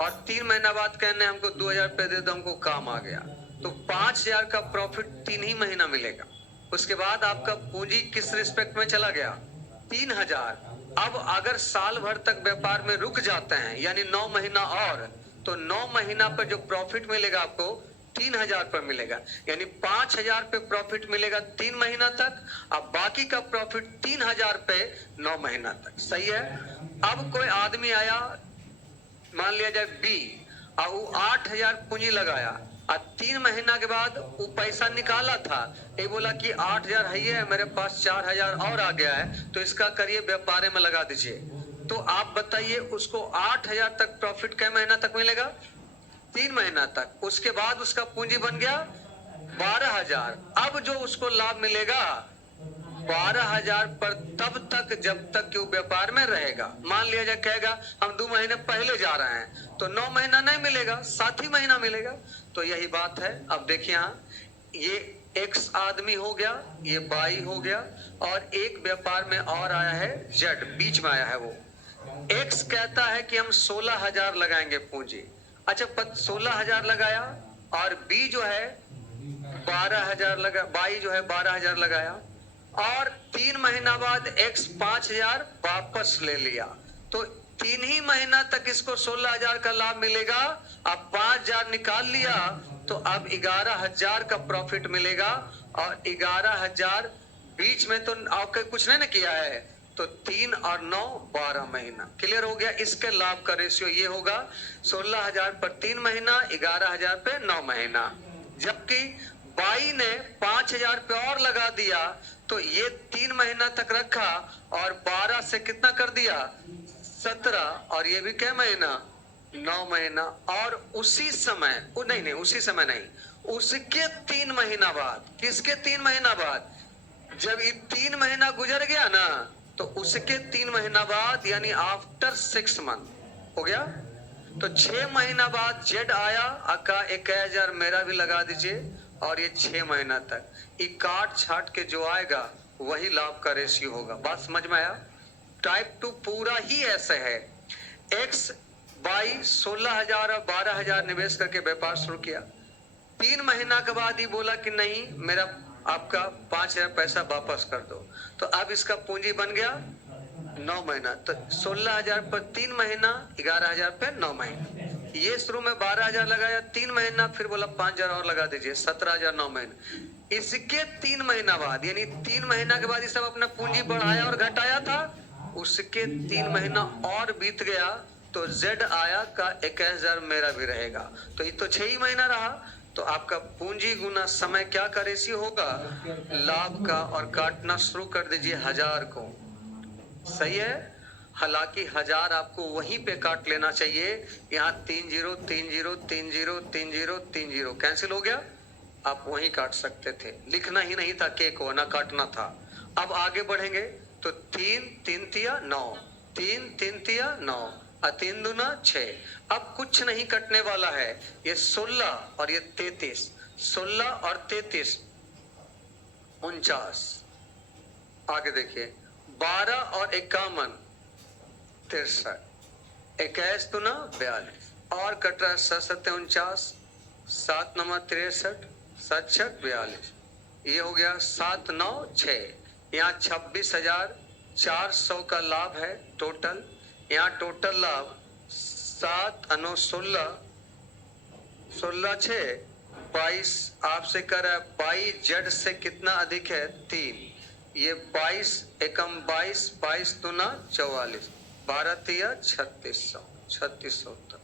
और 3 महीना बाद कहने हमको 2,000 रुपये दे दो, हमको काम आ गया, तो 5,000 का प्रॉफिट 3 ही महीना मिलेगा। उसके बाद आपका पूंजी किस रिस्पेक्ट में चला गया? 3,000। अब अगर साल भर तक व्यापार में रुक जाते हैं यानी 9 महीना और, तो 9 महीना पर जो प्रॉफिट मिलेगा आपको 3,000 पर मिलेगा, यानी 5,000 पे प्रॉफिट मिलेगा 3 महीना तक, अब बाकी का प्रॉफिट 3,000 पे 9 महीना तक। सही है। अब कोई आदमी आया, मान लिया जाए बी, और वो 8,000 पूंजी लगाया, और 3 महीना के बाद वो पैसा निकाला था, ये बोला कि 8,000 है, मेरे पास 4,000 और आ गया है, तो इसका करिए व्यापार में लगा दीजिए। तो आप बताइए उसको 8,000 तक प्रॉफिट कै महीना तक मिलेगा? 3 महीना तक। उसके बाद उसका पूंजी बन गया 12,000। अब जो उसको लाभ मिलेगा 12,000 पर तब तक जब तक कि वो व्यापार में रहेगा। मान लिया जाए कहेगा हम 2 महीने पहले जा रहे हैं, तो 9 महीना नहीं मिलेगा, 7 ही महीना मिलेगा। तो यही बात है। अब देखिए यहाँ, ये एक्स आदमी हो गया, ये बाई हो गया, और एक व्यापार में और आया है जेड, बीच में आया है वो। एक्स कहता है कि हम 16,000 लगाएंगे पूंजी। अच्छा, 16,000 लगाया, और बी जो है 12,000 लगा, बाई जो है 12,000 लगाया, और 3 महीना बाद एक्स 5,000 वापस ले लिया। तो 3 ही महीना तक इसको 16,000 का लाभ मिलेगा। अब 5,000 निकाल लिया, तो अब 11,000 का प्रॉफिट मिलेगा, और 11,000 बीच में तो आपके कुछ नहीं ना किया है, तो 3 और 9 12 महीना। क्लियर हो गया। इसके लाभ का रेशियो ये होगा 16,000 पर 3 महीना, 11,000 पे 9 महीना। जबकि बाई ने 5,000 पे और लगा दिया, तो ये 3 महीना तक रखा, और 12 से कितना कर दिया 17, और ये भी क्या महीना 9 महीना। और उसी समय नहीं, उसी समय नहीं, उसके 3 महीना बाद, किसके 3 महीना बाद, जब ये 3 महीना गुजर गया ना, तो उसके 3 महीना बाद, यानी आफ्टर 6 मंथ हो गया। तो 6 महीना बाद जेड आया, अका 21,000 मेरा भी लगा दीजिए, और ये 6 महीना तक ये काट छाट के जो आएगा वही लाभ का रेशियो होगा। बात समझ में आया? टाइप 2 पूरा ही ऐसे है। एक्स बाई 16,000 और 12,000 निवेश करके व्यापार शुरू किया। 3 महीना के बाद ही बोला कि नहीं, मेरा आपका 5,000 पैसा वापस कर दो। तो अब इसका पूंजी बन गया 9 महीना। तो 16,000 पर 3 महीना, 11,000 पे 9 महीना। ये शुरू में 12,000 लगाया, 3 महीना, फिर बोला 5,000 और लगा दीजिए, 17,000 9 महीना। इसके 3 महीना बाद, यानी 3 महीना के बाद ये सब अपना पूंजी बढ़ाया और घटाया था। उसके 3 महीना और बीत गया, तो जेड आया का 21,000 मेरा भी रहेगा। तो ये तो 6 ही महीना रहा। तो आपका पूंजी गुना समय क्या का रेशियो होगा? लाभ का। और काटना शुरू कर दीजिए 1,000 को। सही है। हालांकि 1,000 आपको वहीं पे काट लेना चाहिए। यहाँ 30 30 30 30 30 कैंसिल हो गया, आप वहीं काट सकते थे, लिखना ही नहीं था के को, ना काटना था। अब आगे बढ़ेंगे तो 3 3 तिया 9, 3 3 तिया 9, और 3 दूना 6। अब कुछ नहीं कटने वाला है, ये 16 और ये 33, 16 और 33 49। आगे देखिए 12 और 51 63, 21 दूना 42, और कट रहा है 7 49, 7 9 63, 7 6 42। ये हो गया 7 9 6। यहाँ 26,400 का लाभ है टोटल। यहाँ टोटल लाभ 7 9 16, 16 6 22। आपसे कर रहा है 22, जेड से कितना अधिक है 3। ये 22 एकम 22, 22 दूना 44, 12 तिया 3600, 3600 तक।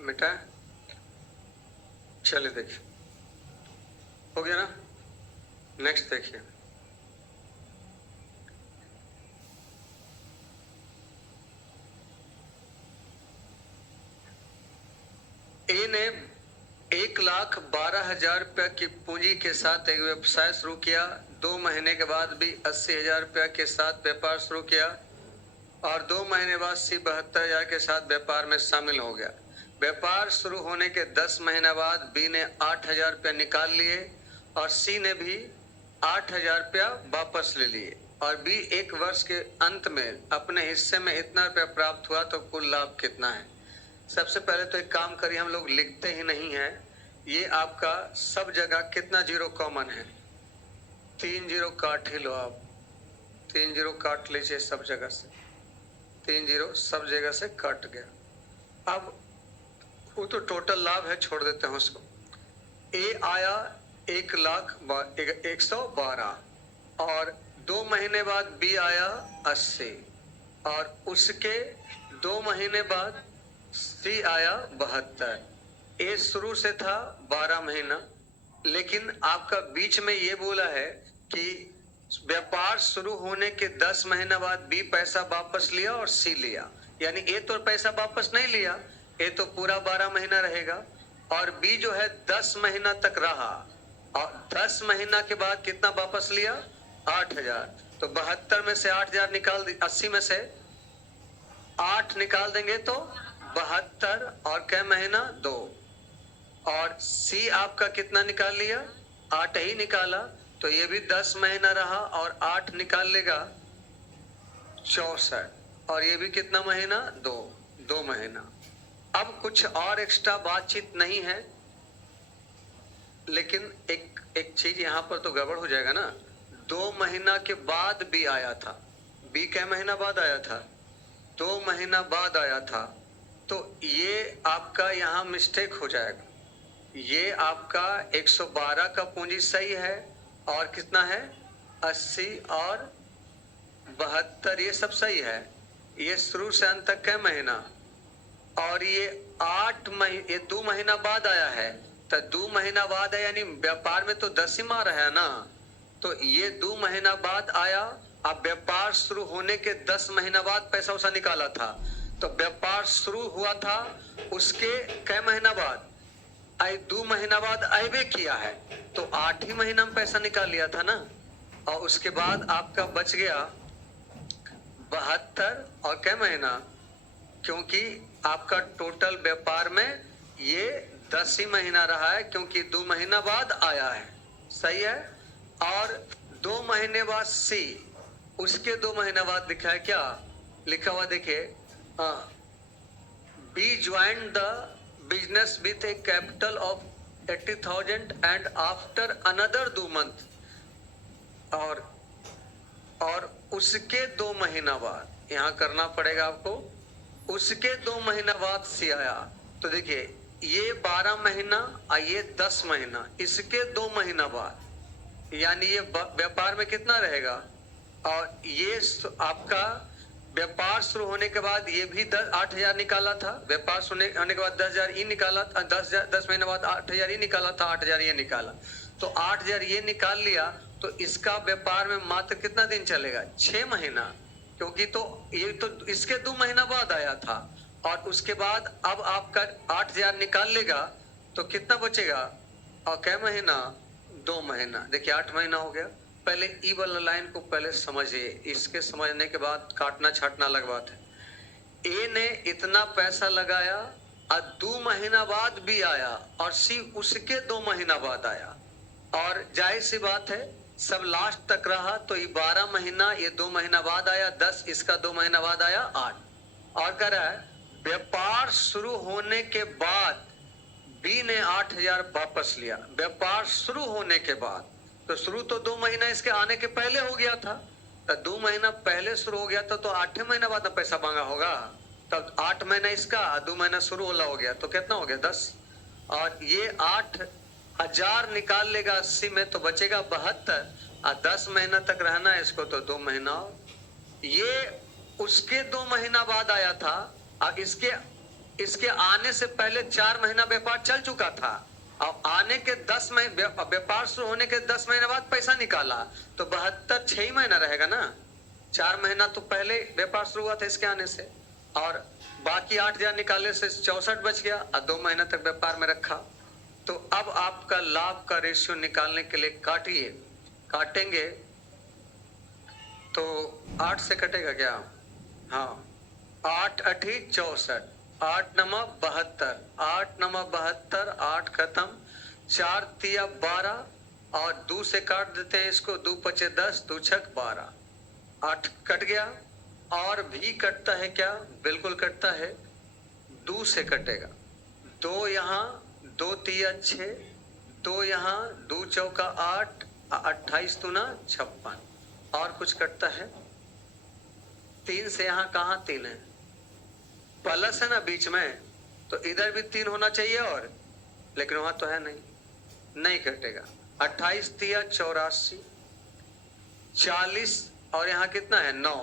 मिटा, चलिए देखिए, हो गया ना। नेक्स्ट देखिए, ए ने 1,12,000 रुपया की पूंजी के साथ एक व्यवसाय शुरू किया। 2 महीने के बाद भी 80,000 रुपया के साथ व्यापार शुरू किया और 2 महीने बाद सी 72,000 के साथ व्यापार में शामिल हो गया। व्यापार शुरू होने के 10 महीने बाद बी ने 8,000 रुपया निकाल लिए और सी ने भी 8,000 रुपया वापस ले लिए और बी 1 वर्ष के अंत में अपने हिस्से में इतना रुपया प्राप्त हुआ, तो कुल लाभ कितना है। सबसे पहले तो एक काम करिए, हम लोग लिखते ही नहीं है, ये आपका सब जगह कितना जीरो कॉमन है, 3 जीरो काट ही लो आप, 3 जीरो काट लीजिए सब जगह से, 3 जीरो सब जगह से कट गया। अब वो तो टोटल लाभ है, छोड़ देते हैं उसको। ए आया 1,112 और 2 महीने बाद बी आया 80 और उसके 2 महीने बाद सी आया 72। ए शुरू से था 12 महीना, लेकिन आपका बीच में ये बोला है कि व्यापार शुरू होने के 10 महीने बाद बी पैसा वापस लिया और सी लिया, यानी ए तो पैसा वापस नहीं लिया, ए तो पूरा 12 महीना रहेगा और बी जो है 10 महीना तक रहा और 10 महीना के बाद कितना वापस लिया, 8,000। तो 72 में से 8,000 निकाल, 80 में से 8 निकाल देंगे तो 72 और क्या महीना 2 और सी आपका कितना निकाल लिया, 8 ही निकाला, तो ये भी 10 महीना रहा और 8 निकाल लेगा 64 और ये भी कितना महीना 2 महीना। अब कुछ और एक्स्ट्रा बातचीत नहीं है, लेकिन एक चीज यहाँ पर तो गड़बड़ हो जाएगा ना। 2 महीना के बाद बी आया था, बी क्या महीना बाद आया था, 2 महीना बाद आया था, तो ये आपका यहाँ मिस्टेक हो जाएगा। ये आपका 112 का पूंजी सही है और कितना है 80 और 72, ये सब सही है। ये शुरू से अंत तक क्या महीना और ये 8 महीने, ये 2 महीना बाद आया है, तो 2 महीना बाद है, यानी व्यापार में तो 10 ही माह है ना, तो ये 2 महीना बाद आया। अब व्यापार शुरू होने के 10 महीना बाद पैसा उसा निकाला था, तो व्यापार शुरू हुआ था उसके कई महीना बाद, 2 महीना बाद आयबे किया है, तो 8 ही महीना में पैसा निकाल लिया था ना। और उसके बाद आपका बच गया 72 और क्या महीना, क्योंकि आपका टोटल व्यापार में ये 10 ही महीना रहा है, क्योंकि 2 महीना बाद आया है, सही है। और 2 महीने बाद सी, उसके 2 महीना बाद लिखा है, क्या लिखा हुआ देखिए, B joined the business with a capital of 80,000 and after another 2 month, और उसके 2 महीना बाद, यहाँ करना पड़ेगा आपको, उसके 2 महीना बाद सी आया। तो देखिए ये 12 महीना और ये 10 महीना, इसके 2 महीना बाद, यानी ये व्यापार में कितना रहेगा। और ये आपका व्यापार शुरू होने के बाद ये भी 8,000 निकाला था, व्यापार शुरू होने के बाद 10,000 ये निकाला, 10 महीने बाद 8,000 ये निकाला था, 8,000 ये निकाला, तो 8,000 ये निकाल लिया, तो इसका व्यापार में मात्र कितना दिन चलेगा, 6 महीना, क्योंकि तो ये तो इसके 2 महीना बाद आया था। और उसके बाद अब आपका 8,000 निकाल लेगा तो कितना बचेगा, और क्या महीना 2 महीना। देखिए 8 महीना हो गया। पहले ई वाला लाइन को पहले समझिए, इसके समझने के बाद काटना छाटना अलग बात है। ए ने इतना पैसा लगाया और 2 महीना बाद भी आया और सी उसके 2 महीना बाद आया, और जाहिर सी बात है सब लास्ट तक रहा, तो ये 12 महीना, ये 2 महीना बाद आया 10, इसका 2 महीना बाद आया 8। और कह रहा है व्यापार शुरू होने के बाद बी ने 8,000 वापस लिया, व्यापार शुरू होने के बाद, तो शुरू तो 2 महीना इसके आने के पहले हो गया था, तो 2 महीना पहले शुरू हो गया था, तो 8 महीना बाद ना पैसा मांगा होगा, तब 8 महीना इसका, 2 महीना शुरू होला हो गया, तो कितना हो गया 10, और ये 8,000 निकाल लेगा 80 में, तो बचेगा 72, और 10 महीना तक रहना है इसको, तो 2 महीना। ये उसके 2 महीना बाद आया था, और इसके इसके आने से पहले 4 महीना व्यापार चल चुका था। अब आने के 10 महीने, व्यापार शुरू होने के 10 महीने बाद पैसा निकाला तो 72 6 महीना रहेगा ना। 4 महीना तो पहले व्यापार शुरू हुआ था इसके आने से, और बाकी 8,000 निकालने से 64 बच गया और 2 महीना तक व्यापार में रखा। तो अब आपका लाभ का रेशियो निकालने के लिए काटेंगे तो 8 से कटेगा क्या? हाँ, 8 8 64, 8 9 72, 8 9 72, 8 खत्म, 4 तिया 12 और 2 से काट देते हैं इसको, 2 पचे 10, 2 छक 12, 8 कट गया। और भी कटता है क्या? बिल्कुल कटता है, 2 से कटेगा, 2 यहाँ, 2 तिया 6, 2 यहाँ, 2 चौका 8, 28 दूना 56। और कुछ कटता है? 3 से यहाँ कहाँ 3 है? प्लस है ना बीच में, तो इधर भी 3 होना चाहिए, और लेकिन वहां तो है नहीं कटेगा। 28 तिया 84, 40 और यहाँ कितना है? 9,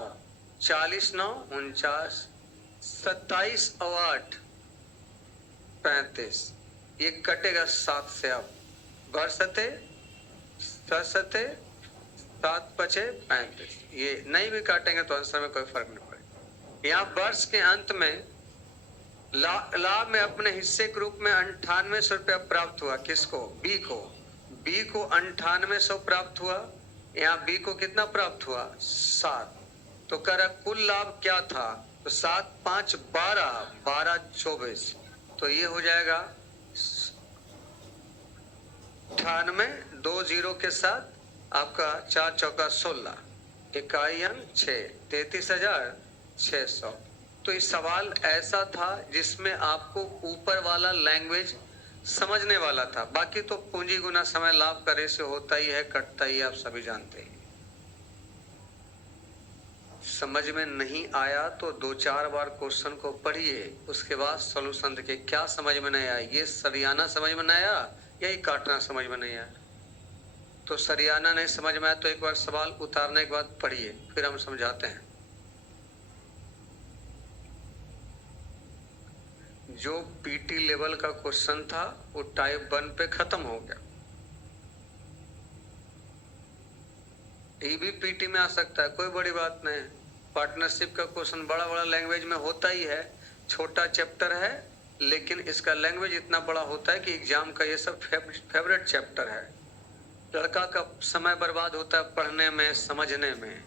40 9 49, 27 और 8 35, ये कटेगा 7 से। अब बरसते 7 पचे 35, ये नहीं भी काटेंगे तो आंसर में कोई फर्क नहीं पड़ेगा। यहाँ वर्ष के अंत में लाभ में अपने हिस्से के रूप में 9800 रुपया प्राप्त हुआ। किसको? बी को 9800 प्राप्त हुआ। यहाँ बी को कितना प्राप्त हुआ? 7। तो कह रहा कुल लाभ क्या था? तो 7 5 12, 12 24, तो ये हो जाएगा 98, 2 0 के साथ आपका 4 चौका 16, इकाई अंक 6, 33,600। तो इस सवाल ऐसा था जिसमें आपको ऊपर वाला लैंग्वेज समझने वाला था। बाकी तो पूंजी गुना समय लाभ का रेशियो होता ही है, कटता ही, आप सभी जानते हैं। समझ में नहीं आया तो 2-4 बार क्वेश्चन को पढ़िए, उसके बाद सॉल्यूशन देखिए। क्या समझ में नहीं आया? ये सरियाना समझ में नहीं आया, यही काटना समझ में नहीं आया। तो सरियाना नहीं समझ में आया तो एक बार सवाल उतारने के बाद पढ़िए, फिर हम समझाते हैं। जो पीटी लेवल का क्वेश्चन था वो टाइप 1 पे खत्म हो गया। ये भी पीटी में आ सकता है, कोई बड़ी बात नहीं है। पार्टनरशिप का क्वेश्चन बड़ा लैंग्वेज में होता ही है, छोटा चैप्टर है लेकिन इसका लैंग्वेज इतना बड़ा होता है कि एग्जाम का ये सब फेवरेट चैप्टर है। लड़का का समय बर्बाद होता है पढ़ने में, समझने में।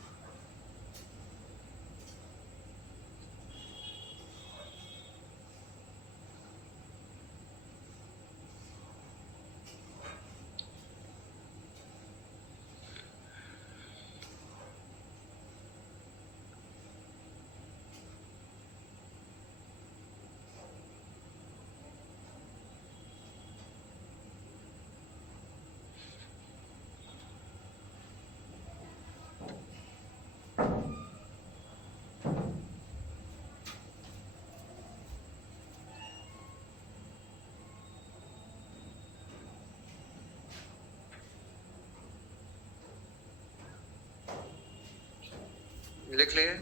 लिख लिए?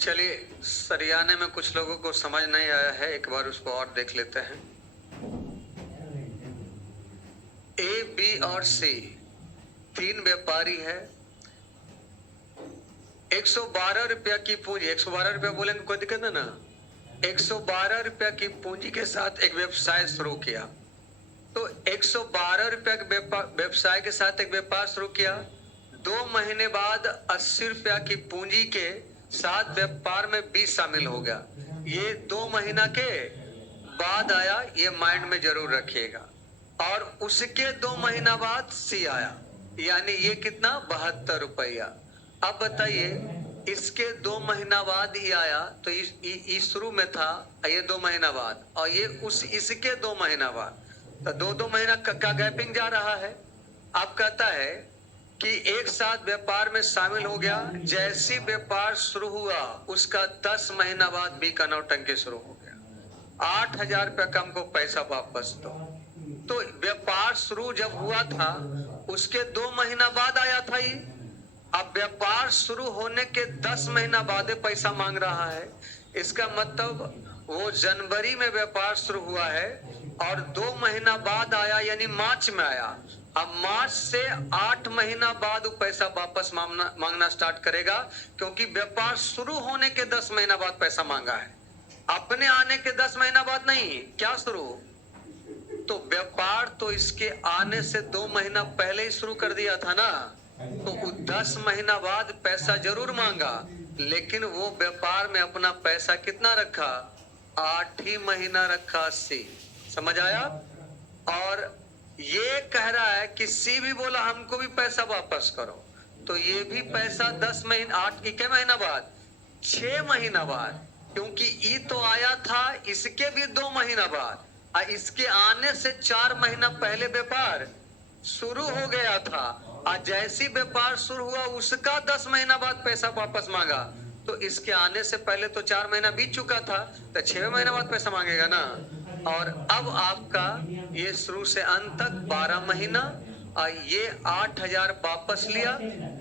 चलिए, सरियाने में कुछ लोगों को समझ नहीं आया है, एक बार उसको और देख लेते हैं। ए, बी और सी 3 व्यापारी है। 112 रुपया की पूंजी, 112 रुपया बोलेंगे कोई दिक्कत है ना। 112 रुपया की पूंजी के साथ एक व्यवसाय शुरू किया। तो 112 रुपया के व्यवसाय के साथ एक व्यापार शुरू किया। 2 महीने बाद 80 रुपया की पूंजी के साथ व्यापार में 20 शामिल हो गया। ये 2 महीना के बाद आया, ये माइंड में जरूर रखिएगा। और उसके 2 महीना बाद सी आया, यानी ये कितना? 72 रुपया। अब बताइए, इसके 2 महीना बाद ये आया तो इस शुरू में था, ये 2 महीना बाद, और ये इसके 2 महीना बाद, तो 2 महीना का गैपिंग जा रहा है। अब कहता है कि एक साथ व्यापार में शामिल हो गया। जैसी व्यापार शुरू हुआ उसका 10 महीना बाद भी का नौटंकी शुरू हो गया। 8,000 रुपया का हमको पैसा वापस दो। तो व्यापार शुरू जब हुआ था उसके 2 महीना बाद आया था ये। अब व्यापार शुरू होने के 10 महीना बाद पैसा मांग रहा है। इसका मतलब वो जनवरी में व्यापार शुरू हुआ है और 2 महीना बाद आया, यानी मार्च में आया। अब मार्च से 8 महीना बाद वो पैसा वापस मांगना स्टार्ट करेगा, क्योंकि व्यापार शुरू होने के 10 महीना बाद पैसा मांगा है, अपने आने के 10 महीना बाद नहीं। क्या शुरू? तो व्यापार तो इसके आने से 2 महीना पहले ही शुरू कर दिया था ना, तो 10 महीना बाद पैसा जरूर मांगा, लेकिन वो व्यापार में अपना पैसा कितना रखा? 8 ही महीना रखा, 80। समझ आया? और ये कह रहा है कि सी भी बोला हमको भी पैसा वापस करो, तो ये भी पैसा 10 महीना 8 के महीना बाद, 6 महीना बाद, क्योंकि ई तो आया था इसके भी 2 महीना बाद, और इसके आने से 4 महीना पहले व्यापार शुरू हो गया था। आज जैसी व्यापार शुरू हुआ उसका 10 महीना बाद पैसा वापस मांगा, तो इसके आने से पहले तो 4 महीना बीत चुका था, तो 6 महीना बाद पैसा मांगेगा ना। और अब आपका ये शुरू से अंत तक 12 महीना, और ये 8,000 वापस लिया,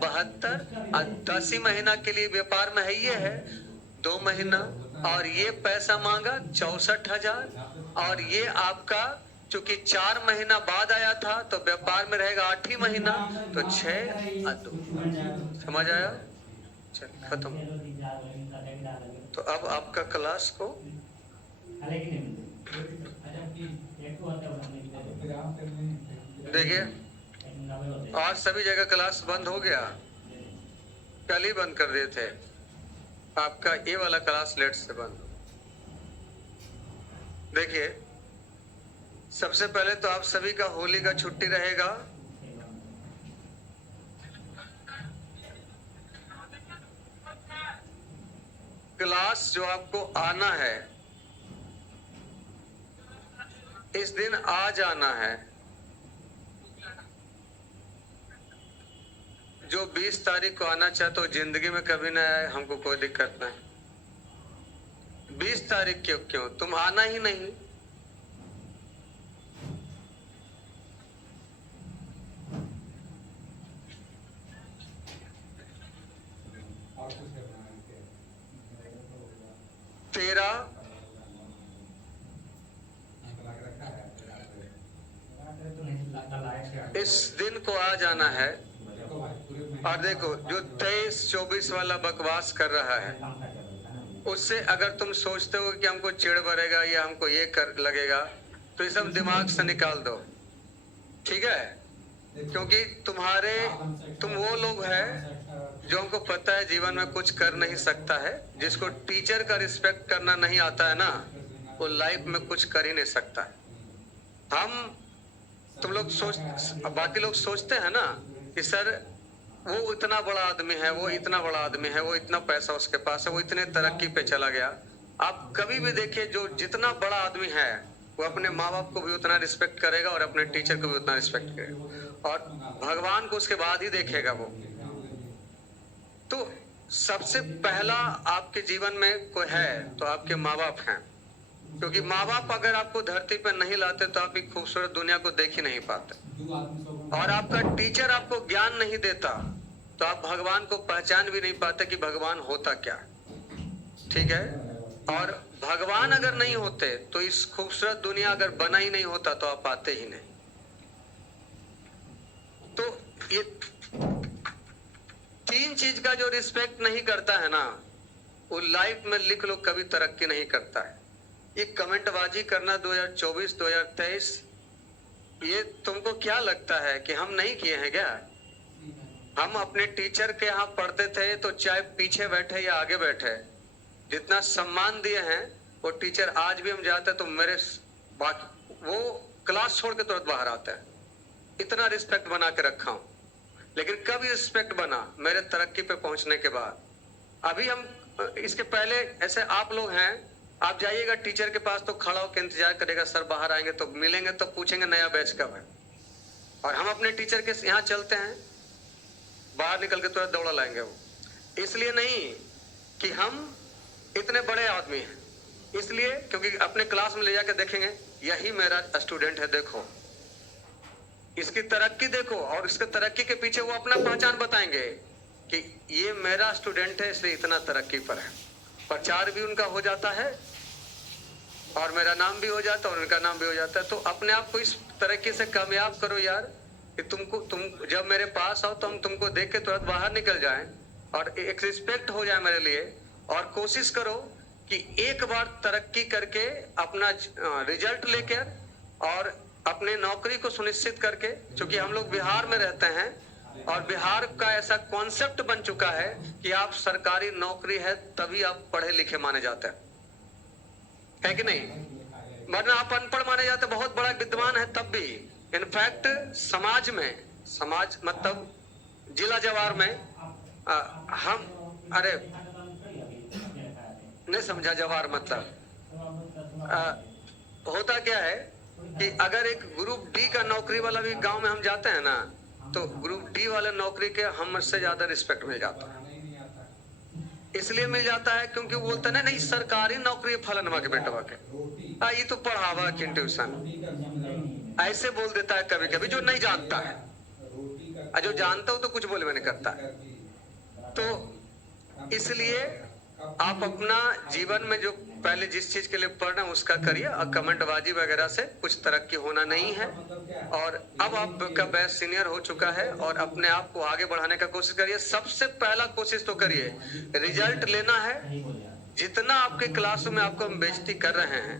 72, और 10 ही महीना के लिए व्यापार में है, ये है 2 महीना, और ये पैसा मांगा 64,000, और ये आपका चूंकि 4 महीना बाद आया था तो व्यापार में रहेगा 8 ही महीना, तो 6 और 2। समझ आया? चल खत्म। तो अब आपका क्लास को देखिए, आज सभी जगह क्लास बंद हो गया, कल ही बंद कर दिए थे। आपका ये वाला क्लास लेट से बंद। देखिए, सबसे पहले तो आप सभी का होली का छुट्टी रहेगा। क्लास जो आपको आना है, इस दिन आ जाना है। जो 20 तारीख को आना चाहे तो जिंदगी में कभी ना आए, हमको कोई दिक्कत नहीं। 20 तारीख क्यों? तुम आना ही नहीं। तेरा इस दिन को आ जाना है। और देखो, जो 23-24 वाला बकवास कर रहा है, उससे अगर तुम सोचते हो कि हमको चिढ़ बढ़ेगा या हमको ये कर लगेगा, तो ये सब दिमाग से निकाल दो, ठीक है? क्योंकि तुम वो लोग हैं जो हमको पता है जीवन में कुछ कर नहीं सकता है। जिसको टीचर का रिस्पेक्ट करना नहीं आता है ना, वो लाइफ में कुछ कर ही नहीं सकता है। बाकी लोग सोचते हैं ना कि सर वो इतना बड़ा आदमी है, वो इतना बड़ा आदमी है, वो इतना पैसा उसके पास है, वो इतने तरक्की पे चला गया। आप कभी भी देखिए, जो जितना बड़ा आदमी है वो अपने माँ बाप को भी उतना रिस्पेक्ट करेगा और अपने टीचर को भी उतना रिस्पेक्ट करेगा, और भगवान को उसके बाद ही देखेगा वो। तो सबसे पहला आपके जीवन में कोई है तो आपके माँ बाप हैं, क्योंकि माँ बाप अगर आपको धरती पर नहीं लाते तो आप एक खूबसूरत दुनिया को देख ही नहीं पाते। और आपका टीचर आपको ज्ञान नहीं देता तो आप भगवान को पहचान भी नहीं पाते कि भगवान होता क्या, ठीक है? और भगवान अगर नहीं होते तो इस खूबसूरत दुनिया अगर बना ही नहीं होता तो आप आते ही नहीं। तो ये 3 चीज का जो रिस्पेक्ट नहीं करता है ना, वो लाइफ में लिख लो कभी तरक्की नहीं करता है। ये कमेंटबाजी करना 2024 2023, ये तुमको क्या लगता है कि हम नहीं किए हैं क्या? हम अपने टीचर के यहाँ पढ़ते थे तो चाहे पीछे बैठे या आगे बैठे, जितना सम्मान दिए हैं वो टीचर आज भी हम जाते तो मेरे वो क्लास छोड़ के तुरंत बाहर आते हैं। इतना रिस्पेक्ट बना के रखा हूं, लेकिन कब रिस्पेक्ट बना? मेरे तरक्की पे पहुंचने के बाद। अभी हम इसके पहले ऐसे आप लोग हैं, आप जाइएगा टीचर के पास तो खड़ा होकर इंतजार करेगा, सर बाहर आएंगे तो मिलेंगे तो पूछेंगे नया बैच कब है। और हम अपने टीचर के यहाँ चलते हैं, बाहर निकल के तुरंत दौड़ा लाएंगे वो। इसलिए नहीं कि हम इतने बड़े आदमी हैं, इसलिए क्योंकि अपने क्लास में ले जाकर देखेंगे यही मेरा स्टूडेंट है, देखो इसकी तरक्की देखो, और इसके तरक्की के पीछे वो अपना पहचान बताएंगे कि ये मेरा स्टूडेंट है इसलिए इतना तरक्की पर है। प्रचार भी उनका हो जाता है और मेरा नाम भी हो जाता है और उनका नाम भी हो जाता है। तो अपने आप को इस तरीके से कामयाब करो यार कि तुम जब मेरे पास आओ तो हम तुमको देख के तुरंत बाहर निकल जाएं और एक रिस्पेक्ट हो जाए मेरे लिए। और कोशिश करो कि एक बार तरक्की करके अपना रिजल्ट लेकर और अपने नौकरी को सुनिश्चित करके, क्योंकि हम लोग बिहार में रहते हैं और बिहार का ऐसा कॉन्सेप्ट बन चुका है कि आप सरकारी नौकरी है तभी आप पढ़े लिखे माने जाते हैं, है कि नहीं? वरना आप अनपढ़ माने जाते, बहुत बड़ा विद्वान है तब भी। इनफैक्ट समाज मतलब जिला जवार में हम अरे नहीं समझा जवार मतलब होता क्या है कि अगर एक ग्रुप डी का नौकरी वाला भी गांव में हम जाते हैं ना, तो ग्रुप डी वाले नौकरी के हमसे ज्यादा रिस्पेक्ट मिल जाता है। इसलिए मिल जाता है क्योंकि वो बोलते ना, नहीं सरकारी नौकरी फलनवा के बेटवा के ये तो पढ़ावा की ट्यूशन, ऐसे बोल देता है कभी कभी जो नहीं जानता है। जो जानता हो तो कुछ बोले नहीं करता है। तो इसलिए आप अपना जीवन में जो पहले जिस चीज के लिए पढ़ रहे हैं उसका करिए, और कमेंटबाजी वगैरह से कुछ तरक्की होना नहीं है। और अब आपका बैच सीनियर हो चुका है और अपने आप को आगे बढ़ाने का कोशिश करिए। सबसे पहला कोशिश तो करिए, रिजल्ट लेना है। जितना आपके क्लास में आपको हम बेइज्जती कर रहे हैं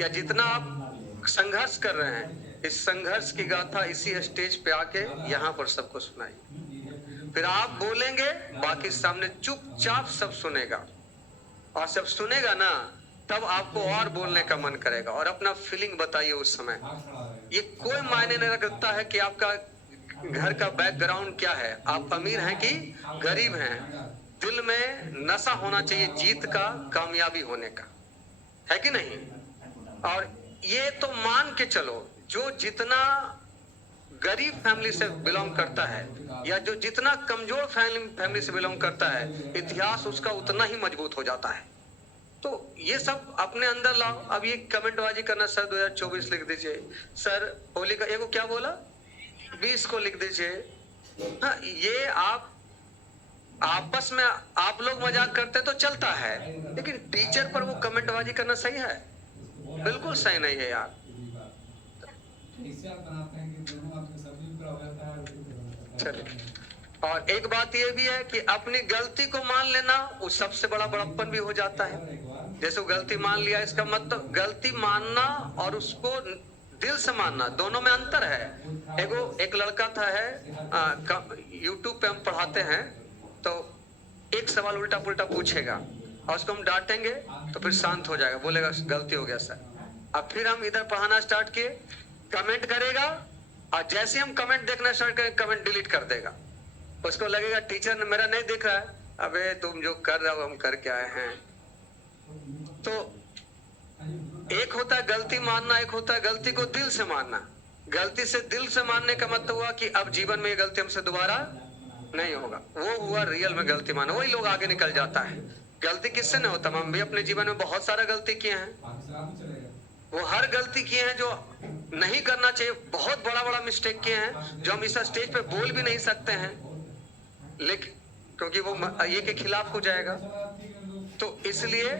या जितना आप संघर्ष कर रहे हैं, इस संघर्ष की गाथा इसी स्टेज पे आके यहाँ पर सबको सुनाइए। फिर आप बोलेंगे, बाकी सामने चुपचाप सब सुनेगा, और सब सुनेगा ना तब आपको और बोलने का मन करेगा। और अपना फीलिंग बताइए उस समय। ये कोई मायने नहीं रखता है कि आपका घर का बैकग्राउंड क्या है, आप अमीर हैं कि गरीब हैं। दिल में नशा होना चाहिए जीत का, कामयाबी होने का, है कि नहीं? और ये तो मान के चलो, जो जितना गरीब फैमिली से बिलोंग करता है या जो जितना कमजोर फैमिली से बिलोंग करता है, इतिहास उसका उतना ही मजबूत हो जाता है। तो ये सब अपने अंदर लाओ। अब ये कमेंटबाजी करना, सर 2024 लिख दीजिए, सर होली का एगो क्या बोला 20 को लिख दीजिए। हाँ, ये आप आपस में आप लोग मजाक करते तो चलता है, लेकिन टीचर पर वो कमेंटबाजी करना सही है? बिल्कुल सही नहीं है यार। चलिए, और एक बात ये भी है कि अपनी गलती को मान लेना वो सबसे बड़ा बड़प्पन भी हो जाता है। जैसे वो गलती मान लिया, इसका मतलब गलती मानना और उसको दिल से मानना, दोनों में अंतर है। एक लड़का था यूट्यूब पे हम पढ़ाते हैं, तो एक सवाल उल्टा पुल्टा पूछेगा और उसको हम डांटेंगे तो फिर शांत हो जाएगा, बोलेगा गलती हो गया सर। अब फिर हम इधर पढ़ाना स्टार्ट किए, कमेंट करेगा और जैसे हम कमेंट देखना स्टार्ट करें कमेंट डिलीट कर देगा। उसको लगेगा टीचर ने मेरा नहीं देख रहा है, अबे तुम जो कर रहे हो हम करके आए हैं। तो एक होता है गलती मानना, एक होता है गलती को दिल से मानना। गलती से दिल से मानने का मतलब हुआ कि अब जीवन में ये गलती हमसे दोबारा नहीं होगा, वो हुआ रियल में गलती माना, वही लोग आगे निकल जाता है। गलती किससे नहीं होता? हम भी अपने जीवन में बहुत सारा गलती किए हैं, वो हर गलती किए हैं जो नहीं करना चाहिए, बहुत बड़ा बड़ा मिस्टेक किए हैं जो हम इस स्टेज पे बोल भी नहीं सकते हैं, लेकिन क्योंकि वो ये के खिलाफ हो जाएगा। तो इसलिए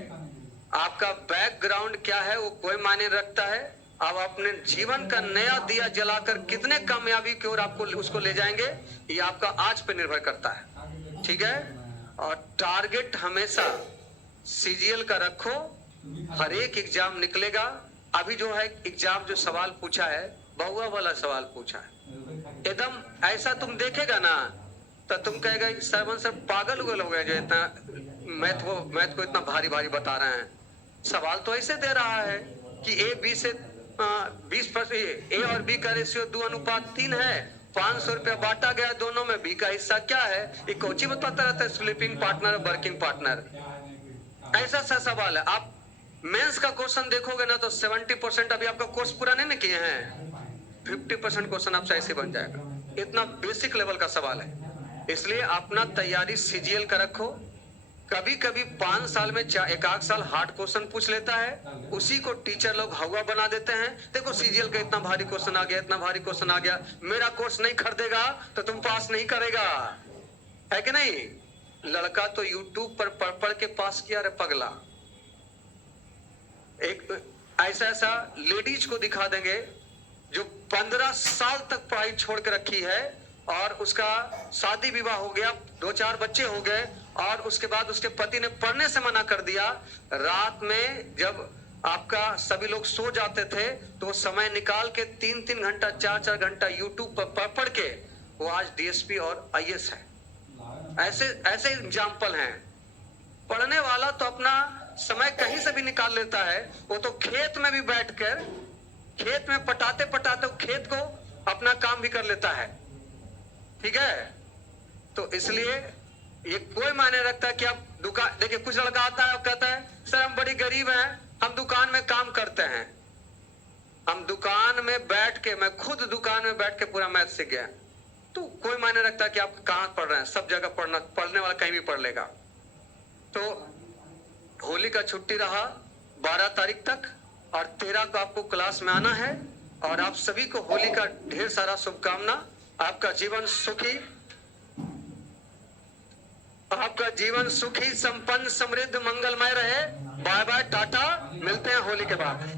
आपका बैकग्राउंड क्या है वो कोई मायने रखता है। आप अपने जीवन का नया दिया जलाकर कितने कामयाबी की ओर आपको उसको ले जाएंगे, ये आपका आज पे निर्भर करता है, ठीक है? और टारगेट हमेशा सीजीएल का रखो, हर एक एग्जाम निकलेगा। अभी जो है एग्जाम जो सवाल पूछा है, बहुआ वाला सवाल पूछा है, एकदम ऐसा तुम देखेगा ना तो तुम कहेगा सरवन सर पागल उगल हो गए जो इतना मैथ को इतना भारी भारी बता रहे हैं। सवाल तो ऐसे दे रहा है कि ए बी से 20% ए और बी का रेशियो 2:3 है, 500 रुपया बांटा गया दोनों में, बी का हिस्सा क्या है? ये कोची बताता रहता है, स्लीपिंग पार्टनर और वर्किंग पार्टनर। ऐसा सा सवाल है। आप मेंस का क्वेश्चन देखोगे ना तो 70% अभी आपका कोर्स पूरा नहीं किए हैं, 50% क्वेश्चन आपसे ऐसे बन जाएगा। इतना बेसिक लेवल का सवाल है। इसलिए अपना तैयारी सीजीएल का रखो। कभी कभी 5 साल में 1 साल हार्ड क्वेश्चन पूछ लेता है, उसी को टीचर लोग हवा बना देते हैं। देखो सीजीएल का इतना भारी क्वेश्चन आ गया, इतना भारी क्वेश्चन आ गया, मेरा कोर्स नहीं खरीदेगा तो तुम पास नहीं करेगा, है कि नहीं? लड़का तो यूट्यूब पर पढ़ पढ़ के पास किया रे पगला। एक ऐसा ऐसा लेडीज को दिखा देंगे जो 15 साल तक पढ़ाई छोड़ के रखी है और उसका शादी विवाह हो गया, 2-4 बच्चे हो गए और उसके बाद उसके पति ने पढ़ने से मना कर दिया। रात में जब आपका सभी लोग सो जाते थे तो वो समय निकाल के 3-3 घंटा 4-4 घंटा यूट्यूब पर पढ़ के वो आज डीएसपी और आईएएस है। ऐसे ऐसे एग्जाम्पल हैं। पढ़ने वाला तो अपना समय कहीं से भी निकाल लेता है। वो तो खेत में भी बैठकर खेत में पटाते पटाते खेत को अपना काम भी कर लेता है। ठीक है, तो इसलिए ये कोई मायने रखता है कि आप दुकान देखिए, कुछ लड़का आता है और कहता है सर हम बड़ी गरीब हैं, हम दुकान में काम करते हैं। हम दुकान में बैठ के, मैं खुद दुकान में बैठ के पूरा मैथ सीख गया। तो कोई मायने रखता है कि आप कहाँ पढ़ रहे हैं, सब जगह पढ़ने वाला कहीं भी पढ़ लेगा। तो होली का छुट्टी रहा 12 तारीख तक और 13 को आपको क्लास में आना है और आप सभी को होली का ढेर सारा शुभकामना। आपका जीवन सुखी, आपका जीवन सुखी, संपन्न, समृद्ध, मंगलमय रहे। बाय बाय, टाटा, मिलते हैं होली के बाद।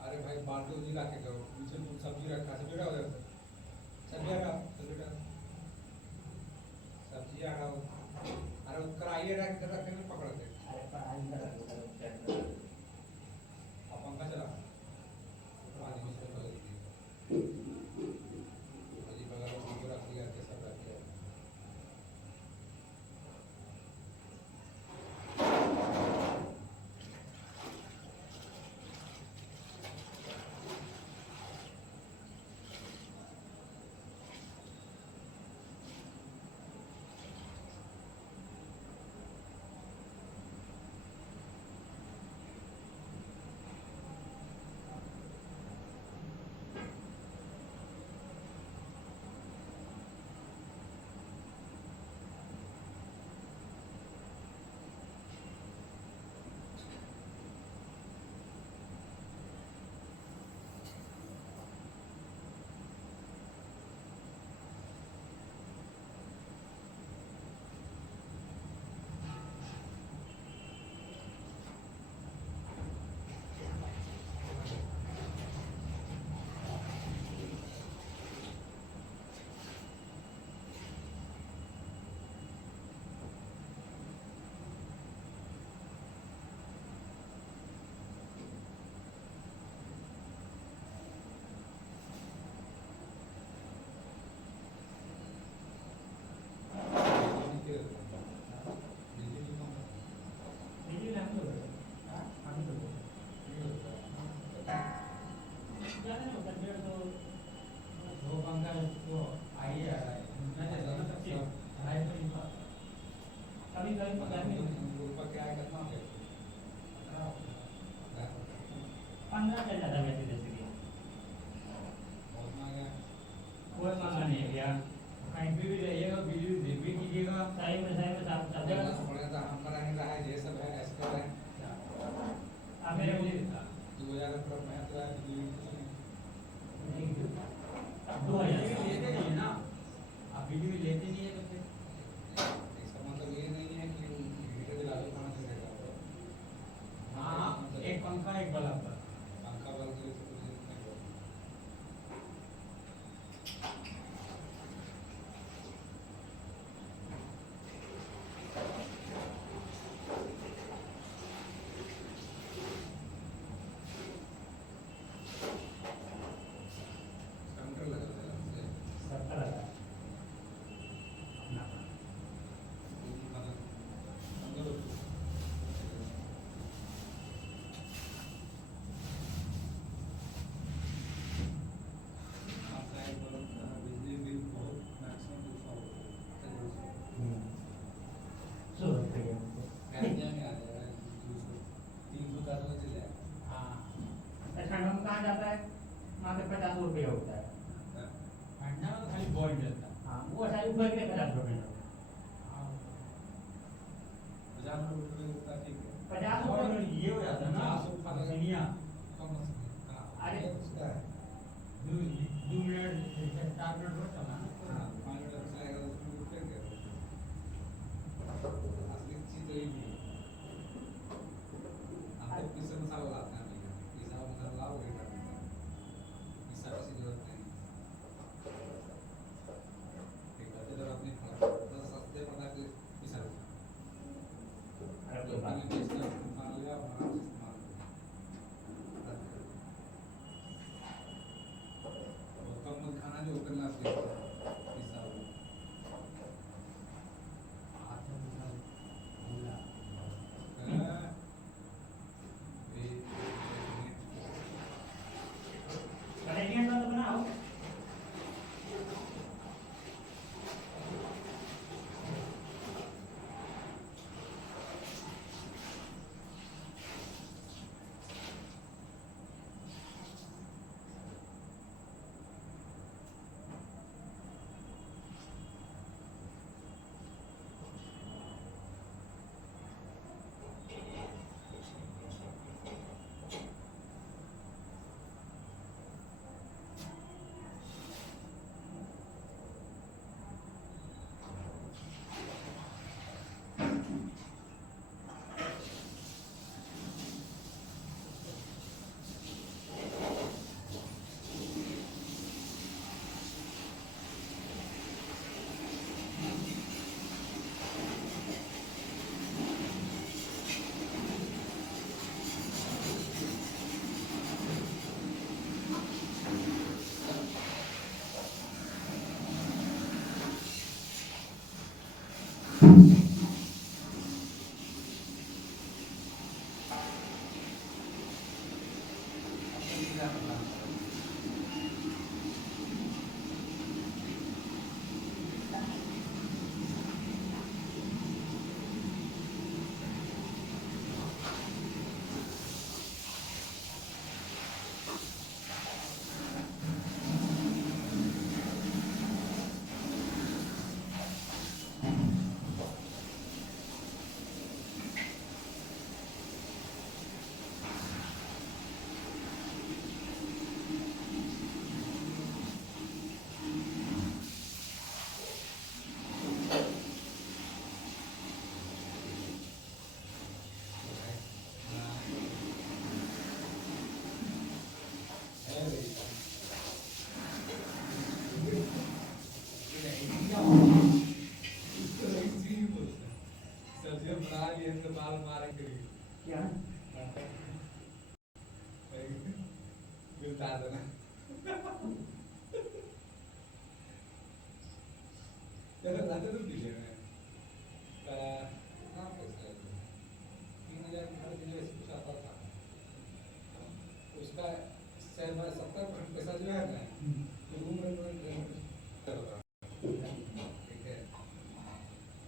अरे भाई बाल्टी उल्टी ला के करो, पीछे कुछ सब्जी रखा, सब्जी रखा उधर, सब्जी रखा, सब्जी रखा, अरे कढ़ाई रख के रखे में पकड़ दे। अरे कढ़ाई रख, अब पंखा चला, पानी में से पकड़ दीजिए, अजी बगल में वीडियो रख दिया, के सब रख दिया। पंखा एक बल्ब था। पंखा बंद करे तो कुछ नहीं होगा। काउंटर लगा था उससे सबका लगा है। अपना खाना अंदर आपका एक बल्ब का बिजली बिल बहुत मैक्सिमम 200 सूरत पे गए थे। गाड़ियाँ में आ जाएगा 200 300 400 चल जाएगा। हाँ ठंडा में कहाँ जाता है, मात्र 50 रुपये होता है। ठंडा में तो खाली बॉइल जलता है। हाँ वो सारी ऊपर के 50 रुपये होता है। हाँ 50 रुपये में उतना ठीक है। 50 रुपये में ये हो जाता है ना 50 रुपये मशीनियाँ। कम मशीन हाँ अरे ये उसका है 2 मिनट 4 मिनट में चलाना। हाँ 5 मिनट चलाएगा तो उसमें उठ गया असली चीज़ तो यही है। हम तो पिसा मसाला लाते हैं भैया पिसा मसाला लाओ वही कर देते हैं पिसा की जरूरत नहीं एक बात जरूरत नहीं पड़ता बस सस्ते पता कि पिसा अरे जो कोई बात पानी बेचते हैं मसाला ले आओ आराम से इस्तेमाल करो और कम मत खाना जो करना पिसा हाथ में बिना भूला। कैनेडियन वाला बनाओ। क्या मिलता है ना चलो लाते तो पीछे में ना पैसा 3000 हर दिन कुछ आता था उसका 70% पैसा जो है ना तो रूम रेंट ठीक है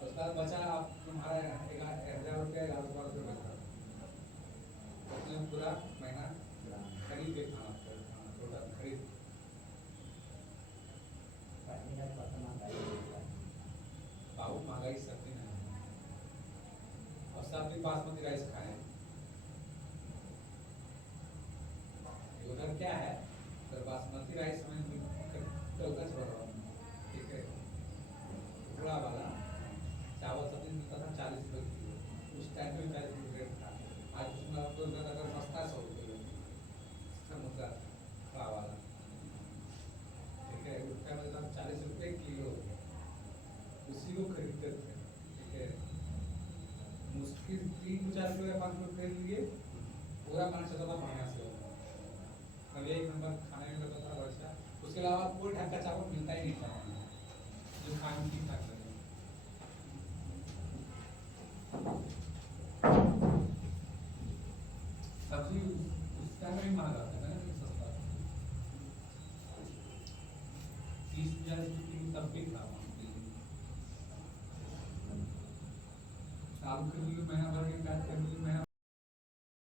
उसका बचा आप तुम्हारा 1000 रुपया 1100 रुपया बचा उसमें पूरा महीना खरीद के खाना टोटल खरीद बहुत महंगाई सकती नहीं और सब भी बासमती राइस खाए उधर क्या है तो बासमती राइस में चौकस भर ठीक है टुकड़ा वाला चावल सब्जी मिलता था 40 रुपये किलो उस टाइम में 40 रुपये रेट था आज उसमें आपको अगर सस्ता 100 रुपये उसका फ्रा वाला, ठीक है, उसका मतलब 40 रुपये किलो, उसी को खरीदते थे, ठीक है, मुश्किल 3-4 किलो या 5 किलो खरीद लिए, पूरा मन चलता था बढ़िया से, मतलब 1 नंबर खाने में लगता था अच्छा। उसके अलावा कोई ढंग का चावल मिलता ही नहीं था वहाँ, जो खाने में ठीक ठाक लगे। सब्जी उस टाइम में भी महंगा था ना, कि सस्ता था, 30-40 रुपये तब भी था वहाँ पे। आलू खरीद लो महीना भर के, प्याज खरीद लो महीना